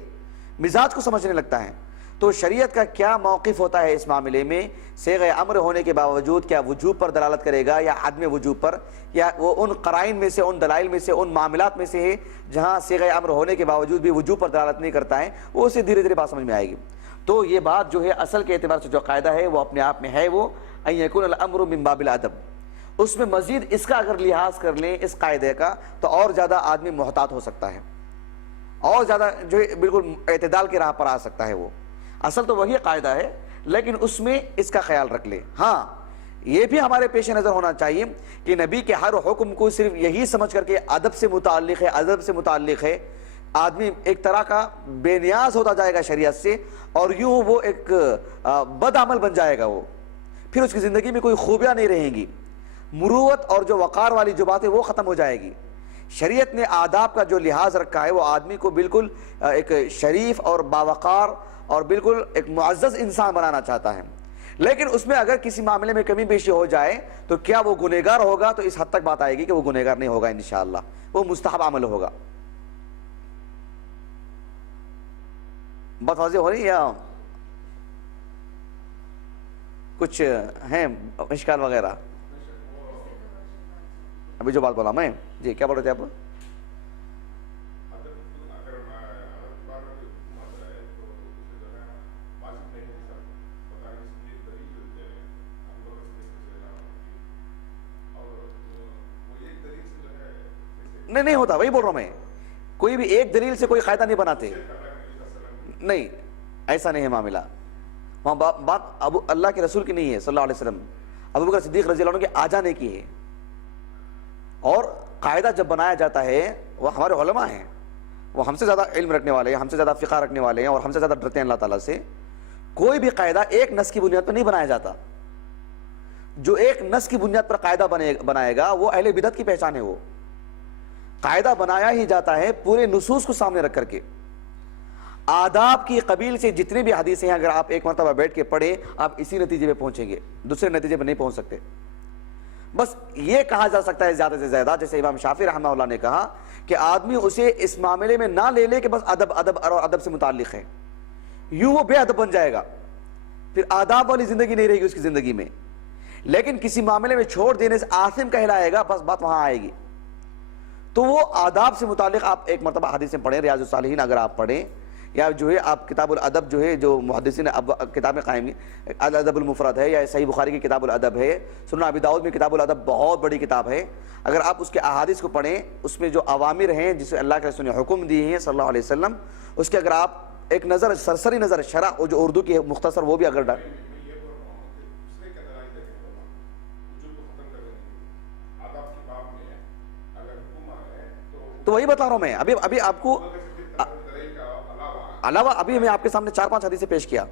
مزاج کو سمجھنے لگتا ہے۔ تو شریعت کا کیا موقف ہوتا ہے اس معاملے میں، صیغہ امر ہونے کے باوجود کیا وجوب پر دلالت کرے گا یا عدم وجوب پر، یا وہ ان قرائن میں سے، ان دلائل میں سے، ان معاملات میں سے ہے جہاں صیغہ امر ہونے کے باوجود بھی وجوب پر دلالت نہیں کرتا ہے، وہ اسے دھیرے دھیرے بات سمجھ میں آئے گی۔ تو یہ بات جو ہے اصل کے اعتبار سے جو قاعدہ ہے وہ اپنے آپ میں ہے، وہ ان یکون الامر من باب الادب۔ اس میں مزید اس کا اگر لحاظ کر لیں اس قاعدے کا تو اور زیادہ آدمی محتاط ہو سکتا ہے، اور زیادہ جو ہے بالکل اعتدال کی راہ پر آ سکتا ہے۔ وہ اصل تو وہی قاعدہ ہے لیکن اس میں اس کا خیال رکھ لیں۔ ہاں یہ بھی ہمارے پیش نظر ہونا چاہیے کہ نبی کے ہر حکم کو صرف یہی سمجھ کر کے ادب سے متعلق ہے، ادب سے متعلق ہے، آدمی ایک طرح کا بے نیاز ہوتا جائے گا شریعت سے، اور یوں وہ ایک بد عمل بن جائے گا، وہ پھر اس کی زندگی میں کوئی خوبیاں نہیں رہیں گی، مروت اور جو وقار والی جو بات ہے وہ ختم ہو جائے گی۔ شریعت نے آداب کا جو لحاظ رکھا ہے وہ آدمی کو بالکل ایک شریف اور باوقار اور بالکل ایک معزز انسان بنانا چاہتا ہے، لیکن اس میں اگر کسی معاملے میں کمی بیشی ہو جائے تو کیا وہ گنہگار ہوگا؟ تو اس حد تک بات آئے گی کہ وہ گنہگار نہیں ہوگا انشاءاللہ، وہ مستحب عمل ہوگا۔ بات واضح ہو رہی ہے یا کچھ ہیں اشکال وغیرہ؟ ابھی جو بات بولا میں، جی کیا بول رہے تھے آپ؟ نہیں ہوتا، وہی بول رہا ہوں میں، کوئی بھی ایک دلیل سے کوئی قاعدہ نہیں بناتے، نہیں ایسا نہیں ہے معاملہ۔ وہاں بات ابو اللہ کے رسول کی نہیں ہے صلی اللہ علیہ وسلم، ابو بکر صدیق رضی اللہ عنہ کے آ جانے کی ہے۔ اور قاعدہ جب بنایا جاتا ہے وہ ہمارے علماء ہیں، وہ ہم سے زیادہ علم رکھنے والے ہیں, ہم سے زیادہ فقہ رکھنے والے ہیں, اور ہم سے زیادہ ڈرتے ہیں اللہ تعالیٰ سے. کوئی بھی قاعدہ ایک نص کی بنیاد پر نہیں بنایا جاتا. جو ایک نص کی بنیاد پر قاعدہ بنائے گا وہ اہل بدعت کی پہچان ہے. وہ قاعدہ بنایا ہی جاتا ہے پورے نصوص کو سامنے رکھ کر کے. آداب کی قبیل سے جتنے بھی حدیثیں ہیں اگر آپ ایک مرتبہ بیٹھ کے پڑھیں آپ اسی نتیجے پہ پہنچیں گے, دوسرے نتیجے پہ نہیں پہنچ سکتے. بس یہ کہا جا سکتا ہے زیادہ سے زیادہ, جیسے امام شافعی رحمہ اللہ نے کہا کہ آدمی اسے اس معاملے میں نہ لے لے کہ بس ادب ادب اور ادب سے متعلق ہے, یوں وہ بے ادب بن جائے گا, پھر آداب والی زندگی نہیں رہے گی اس کی زندگی میں. لیکن کسی معاملے میں چھوڑ دینے سے آثم کہلائے گا, بس بات وہاں آئے گی. تو وہ آداب سے متعلق آپ ایک مرتبہ حدیثیں پڑھیں, ریاض الصالحین اگر آپ پڑھیں, یا جو ہے آپ کتاب الادب جو ہے جو محدثین کتابیں قائم کی, الادب المفرد ہے, یا صحیح بخاری کی کتاب الادب ہے, سنن ابی داؤد میں کتاب الادب بہت بڑی کتاب ہے. اگر آپ اس کے احادیث کو پڑھیں, اس میں جو اوامر ہیں جسے اللہ کے رسول نے حکم دیے ہیں صلی اللہ علیہ وسلم, اس کے اگر آپ ایک نظر سرسری نظر شرح جو اردو کی ہے مختصر وہ بھی اگر ڈال. تو وہی بتا رہا ہوں میں ابھی آپ کو علاوہ, ابھی میں آپ کے سامنے 4-5 حدیثیں پیش کیا.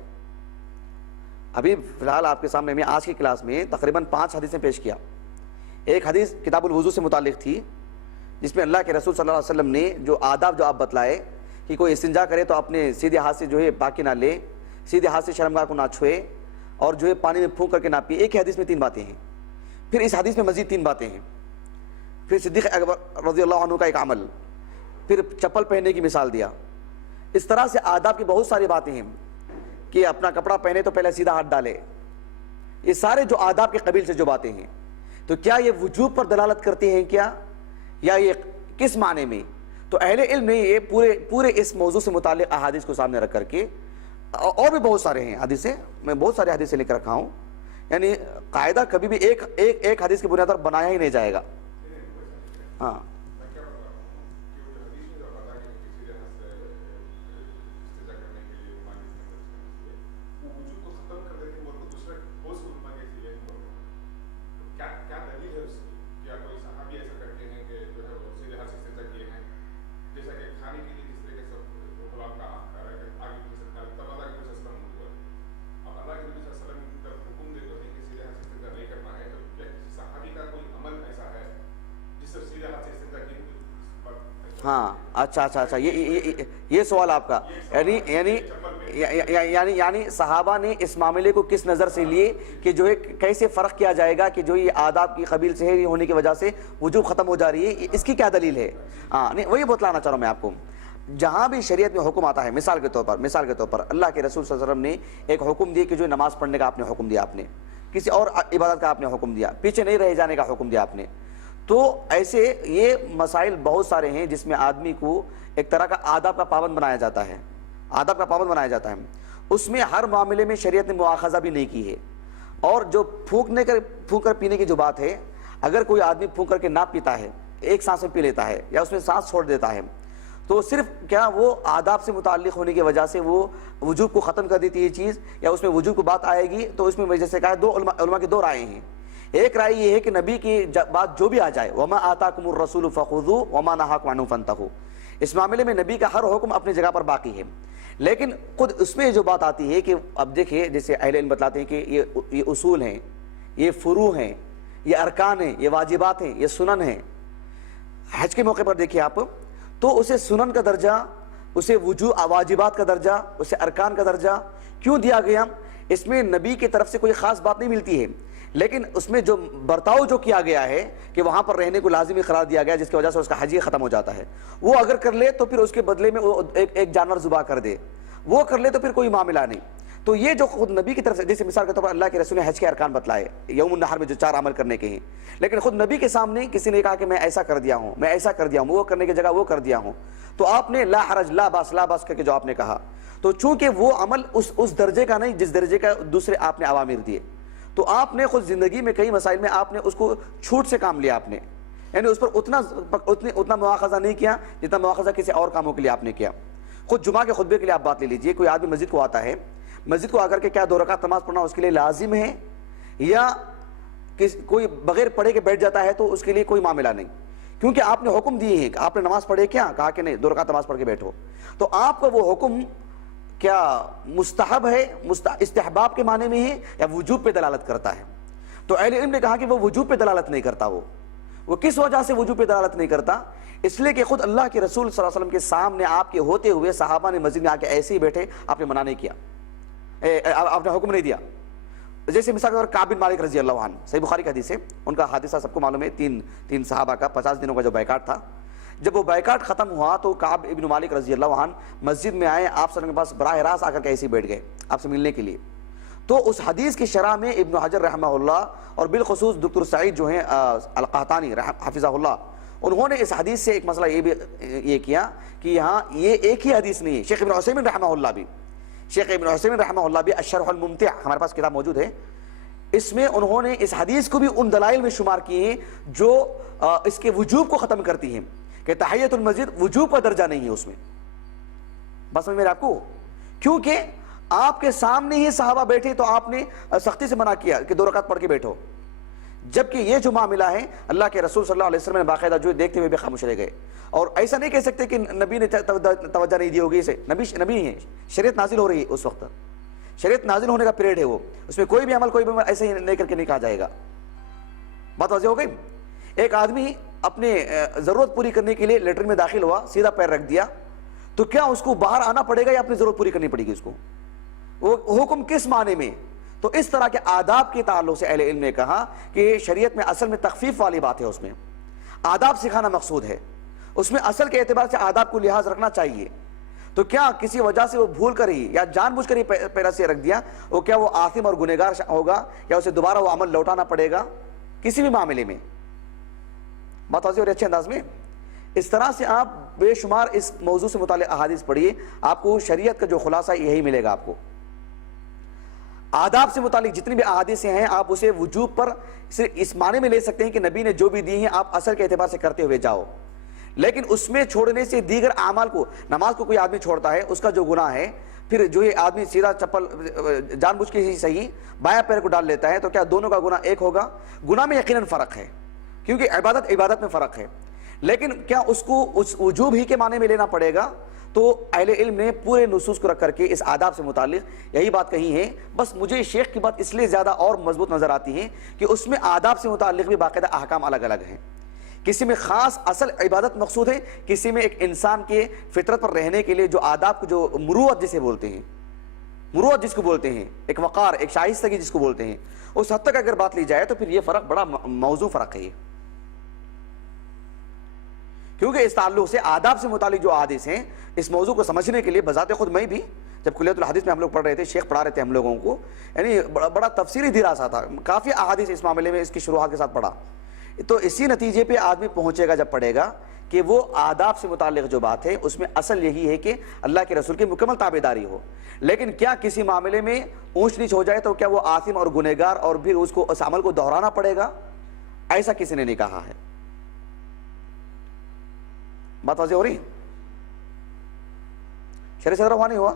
ابھی فی الحال آپ کے سامنے میں آج کی کلاس میں تقریباً 5 حدیثیں پیش کیا. ایک حدیث کتاب الوضو سے متعلق تھی جس میں اللہ کے رسول صلی اللہ علیہ وسلم نے جو آداب جو آپ بتلائے کہ کوئی استنجا کرے تو اپنے سیدھے ہاتھ سے جو ہے پاکی نہ لے, سیدھے ہاتھ سے شرمگاہ کو نہ چھوئے, اور جو ہے پانی میں پھونک کر کے نہ پیے. ایک ہی حدیث میں 3 باتیں ہیں. پھر اس حدیث میں مزید 3 باتیں ہیں. پھر صدیق اکبر رضی اللہ عنہ کا ایک عمل, پھر چپل پہننے کی مثال دیا. اس طرح سے آداب کی بہت ساری باتیں ہیں کہ اپنا کپڑا پہنے تو پہلے سیدھا ہاتھ ڈالے. یہ سارے جو آداب کے قبیل سے جو باتیں ہیں, تو کیا یہ وجوب پر دلالت کرتے ہیں کیا, یا یہ کس معنی میں؟ تو اہل علم نے یہ پورے اس موضوع سے متعلق احادیث کو سامنے رکھ کر کے, اور بھی بہت سارے ہیں حدیثیں, میں بہت سارے حدیثیں لے کر رکھا ہوں. یعنی قاعدہ کبھی بھی ایک حدیث کی بنیاد پر بنایا ہی نہیں جائے گا. ہاں ہاں اچھا یہ سوال آپ کا, یعنی صحابہ نے اس معاملے کو کس نظر سے لیے کہ جو ہے کیسے فرق کیا جائے گا کہ جو یہ آداب کی قبیل سے ہے ہونے کی وجہ سے وجوب ختم ہو جا رہی ہے, اس کی کیا دلیل ہے؟ ہاں نہیں, وہی بتلانا چاہ رہا ہوں میں آپ کو. جہاں بھی شریعت میں حکم آتا ہے, مثال کے طور پر اللہ کے رسول صلی اللہ علیہ وسلم نے ایک حکم دیا کہ جو نماز پڑھنے کا آپ نے حکم دیا, آپ نے کسی اور عبادت کا آپ نے حکم دیا, پیچھے نہیں رہ جانے کا حکم دیا آپ نے. تو ایسے یہ مسائل بہت سارے ہیں جس میں آدمی کو ایک طرح کا آداب کا پابند بنایا جاتا ہے, آداب کا پابند بنایا جاتا ہے. اس میں ہر معاملے میں شریعت نے مواخذہ بھی نہیں کی ہے. اور جو پھونک کر پینے کی جو بات ہے, اگر کوئی آدمی پھونک کر کے نہ پیتا ہے, ایک سانس میں پی لیتا ہے یا اس میں سانس چھوڑ دیتا ہے, تو صرف کیا وہ آداب سے متعلق ہونے کی وجہ سے وہ وجوب کو ختم کر دیتی ہے یہ چیز, یا اس میں وجوب کو بات آئے گی؟ تو اس میں جیسے کہا علماء کی 2 رائے ہیں. ایک رائے یہ ہے کہ نبی کی بات جو بھی آ جائے, وما آتاکم الرسول فخذوہ وما نہاکم عنہ فانتہوا, اس معاملے میں نبی کا ہر حکم اپنی جگہ پر باقی ہے. لیکن خود اس میں جو بات آتی ہے کہ اب دیکھیں جیسے اہل علم بتلاتے ہیں کہ یہ اصول ہیں, یہ فروع ہیں, یہ ارکان ہیں, یہ واجبات ہیں, یہ سنن ہیں. حج کے موقع پر دیکھیے آپ, تو اسے سنن کا درجہ, اسے واجبات کا درجہ, اسے ارکان کا درجہ کیوں دیا گیا؟ اس میں نبی کی طرف سے کوئی خاص بات نہیں ملتی ہے, لیکن اس میں جو برتاؤ جو کیا گیا ہے کہ وہاں پر رہنے کو لازمی قرار دیا گیا جس کی وجہ سے اس کا حج ختم ہو جاتا ہے, وہ اگر کر لے تو پھر اس کے بدلے میں وہ ایک جانور ذبح کر دے, وہ کر لے تو پھر کوئی معاملہ نہیں. تو یہ جو خود نبی کی طرف سے, جیسے مثال کے طور پر اللہ کے رسول نے حج کے ارکان بتلائے یوم النحر میں جو 4 عمل کرنے کے ہیں, لیکن خود نبی کے سامنے کسی نے کہا کہ میں ایسا کر دیا ہوں, میں ایسا کر دیا ہوں, وہ کرنے کی جگہ وہ کر دیا ہوں, تو آپ نے لا حرج لا باس کر کے جو آپ نے کہا, تو چونکہ وہ عمل اس درجے کا نہیں جس درجے کا دوسرے آپ نے اوامر دیے, تو آپ نے خود زندگی میں کئی مسائل میں آپ نے اس کو چھوٹ سے کام لیا آپ نے, یعنی اس پر اتنا مواخذہ نہیں کیا جتنا مواخذہ کسی اور کاموں کے لیے آپ نے کیا. خود جمعہ کے خطبے کے لیے آپ بات لے لیجئے, کوئی آدمی مسجد کو آتا ہے, مسجد کو آ کر کے کیا 2 رکعت نماز پڑھنا اس کے لیے لازم ہے, یا کوئی بغیر پڑھے کے بیٹھ جاتا ہے تو اس کے لیے کوئی معاملہ نہیں, کیونکہ آپ نے حکم دیے ہیں کہ آپ نے نماز پڑھے کیا؟ کہا کہ نہیں 2 رکعت نماز پڑھ کے بیٹھو. تو آپ کا وہ حکم کیا مستحب ہے، استحباب کے معنی میں ہے، یا وجوب پہ دلالت کرتا ہے؟ تو اہل علم نے کہا کہ وہ وجوب پہ دلالت نہیں کرتا. وہ کس وجہ سے وجوب پہ دلالت نہیں کرتا؟ اس لیے کہ خود اللہ کے رسول صلی اللہ علیہ وسلم کے سامنے آپ کے ہوتے ہوئے صحابہ نے مسجد میں آ کے ایسے ہی بیٹھے، آپ نے منع نہیں کیا، آپ نے حکم نہیں دیا. جیسے مثال کے طور پر کعب بن مالک رضی اللہ عنہ، صحیح بخاری کا حدیث ہے، ان کا حادثہ سب کو معلوم ہے، تین صحابہ کا 50 دنوں کا جو بیکاٹ تھا. جب وہ بیکاٹ ختم ہوا تو کعب ابن مالک رضی اللہ عنہ مسجد میں آئے، آپ صلی اللہ علیہ وسلم کے پاس براہ راست آ کر کے ایسے ہی بیٹھ گئے آپ سے ملنے کے لیے. تو اس حدیث کی شرح میں ابن حجر رحمہ اللہ اور بالخصوص دکتر سعید جو ہیں القحطانی حفظہ اللہ، انہوں نے اس حدیث سے ایک مسئلہ یہ کیا کہ یہاں یہ ایک ہی حدیث نہیں ہے. شیخ ابن عثیمین رحمہ اللہ بھی الشرح الممتع ہمارے پاس کتاب موجود ہے، اس میں انہوں نے اس حدیث کو بھی ان دلائل میں شمار کیے ہیں جو اس کے وجوب کو ختم کرتی ہیں، کہ تحیۃ المسجد وجوب کا درجہ نہیں ہے اس میں. بس سمجھ میرے آپ کو، کیونکہ آپ کے سامنے ہی صحابہ بیٹھے تو آپ نے سختی سے منع کیا کہ 2 رکعت پڑھ کے بیٹھو، جبکہ یہ جو معاملہ ہے اللہ کے رسول صلی اللہ علیہ وسلم نے باقاعدہ جو دیکھتے ہوئے بھی خاموش رہ گئے. اور ایسا نہیں کہہ سکتے کہ نبی نے توجہ نہیں دی ہوگی اسے، نبی ہیں، شریعت نازل ہو رہی ہے اس وقت، شریعت نازل ہونے کا پیریڈ ہے وہ، اس میں کوئی بھی عمل ایسے ہی نہیں کر کے نہیں کہا جائے گا. بات واضح ہو گئی. ایک آدمی اپنے ضرورت پوری کرنے کے لیے لیٹرن میں داخل ہوا، سیدھا پیر رکھ دیا، تو کیا اس کو باہر آنا پڑے گا یا اپنی ضرورت پوری کرنی پڑے گی اس کو؟ وہ حکم کس معنی میں؟ تو اس طرح کے آداب کے تعلق سے اہل علم نے کہا کہ شریعت میں اصل میں تخفیف والی بات ہے، اس میں آداب سکھانا مقصود ہے، اس میں اصل کے اعتبار سے آداب کو لحاظ رکھنا چاہیے. تو کیا کسی وجہ سے وہ بھول کر ہی یا جان بوجھ کر ہی پیرا سے رکھ دیا، وہ کیا وہ آثم اور گنہگار ہوگا یا اسے دوبارہ وہ عمل لوٹانا پڑے گا کسی بھی معاملے میں؟ بات واضح ہو رہی ہے اچھے انداز میں. اس طرح سے آپ بے شمار اس موضوع سے متعلق احادیث پڑھیے، آپ کو شریعت کا جو خلاصہ یہی ملے گا. آپ کو آداب سے متعلق جتنی بھی احادیث ہیں آپ اسے وجوب پر صرف اس معنی میں لے سکتے ہیں کہ نبی نے جو بھی دی ہیں آپ اثر کے اعتبار سے کرتے ہوئے جاؤ، لیکن اس میں چھوڑنے سے دیگر اعمال کو، نماز کو کوئی آدمی چھوڑتا ہے اس کا جو گناہ ہے، پھر جو یہ آدمی سیدھا چپل جان بوجھ کے ہی صحیح بایاں پیر کو ڈال لیتا ہے، تو کیا دونوں کا گناہ ایک ہوگا؟ گناہ میں یقیناً فرق ہے، کیونکہ عبادت میں فرق ہے، لیکن کیا اس کو اس وجوب ہی کے معنی میں لینا پڑے گا؟ تو اہل علم نے پورے نصوص کو رکھ کر کے اس آداب سے متعلق یہی بات کہی ہے. بس مجھے شیخ کی بات اس لیے زیادہ اور مضبوط نظر آتی ہے کہ اس میں آداب سے متعلق بھی باقاعدہ احکام الگ الگ ہیں. کسی میں خاص اصل عبادت مقصود ہے، کسی میں ایک انسان کے فطرت پر رہنے کے لیے جو آداب کو، جو مروت جسے بولتے ہیں، مروت جس کو بولتے ہیں، ایک وقار، ایک شائستگی جس کو بولتے ہیں، اس حد تک اگر بات لی جائے تو پھر یہ فرق بڑا موضوع فرق ہے. کیونکہ اس تعلق سے آداب سے متعلق جو احادیث ہیں، اس موضوع کو سمجھنے کے لیے بذات خود میں بھی جب کلیۃ الحدیث میں ہم لوگ پڑھ رہے تھے، شیخ پڑھا رہے تھے ہم لوگوں کو، یعنی بڑا تفصیلی دراسہ تھا، کافی احادیث اس معاملے میں اس کی شروحات کے ساتھ پڑھا. تو اسی نتیجے پہ آدمی پہنچے گا جب پڑھے گا کہ وہ آداب سے متعلق جو بات ہے اس میں اصل یہی ہے کہ اللہ کے رسول کی مکمل تابعداری ہو. لیکن کیا کسی معاملے میں اونچ نیچ ہو جائے تو کیا وہ آثم اور گنہگار اور پھر اس کو اس عمل کو دہرانا پڑے گا؟ ایسا کسی نے نہیں کہا ہے. بات واضح ہو رہی؟ شرح صدر ہوا نہیں ہوا؟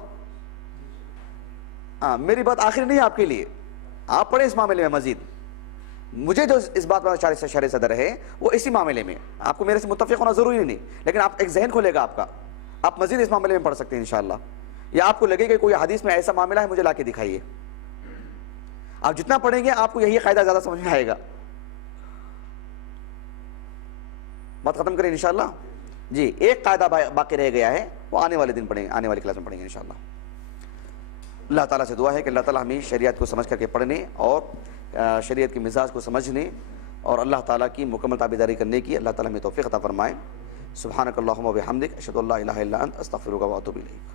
ہاں، میری بات آخری نہیں ہے آپ کے لیے، آپ پڑھیں اس معاملے میں مزید. مجھے جو اس بات پر شرح صدر ہے وہ اسی معاملے میں، آپ کو میرے سے متفق ہونا ضروری نہیں، لیکن آپ ایک ذہن کھولے گا آپ کا، آپ مزید اس معاملے میں پڑھ سکتے ہیں انشاءاللہ. یا آپ کو لگے کہ کوئی حدیث میں ایسا معاملہ ہے مجھے لا کے دکھائیے. آپ جتنا پڑھیں گے آپ کو یہی قاعدہ زیادہ سمجھ میں آئے گا. بات ختم کریں انشاءاللہ. جی، ایک قاعدہ باقی رہ گیا ہے، وہ آنے والے دن پڑھیں گے، آنے والی کلاس میں پڑھیں گے انشاءاللہ. اللہ تعالیٰ سے دعا ہے کہ اللہ تعالیٰ ہمیں شریعت کو سمجھ کر کے پڑھنے اور شریعت کے مزاج کو سمجھنے اور اللہ تعالیٰ کی مکمل تابعداری کرنے کی اللہ تعالیٰ ہمیں توفیق عطا فرمائے. سبحانک اللہم و بحمدک، اشہد ان لا الہ الا انت، استغفرک و اتوب الیک.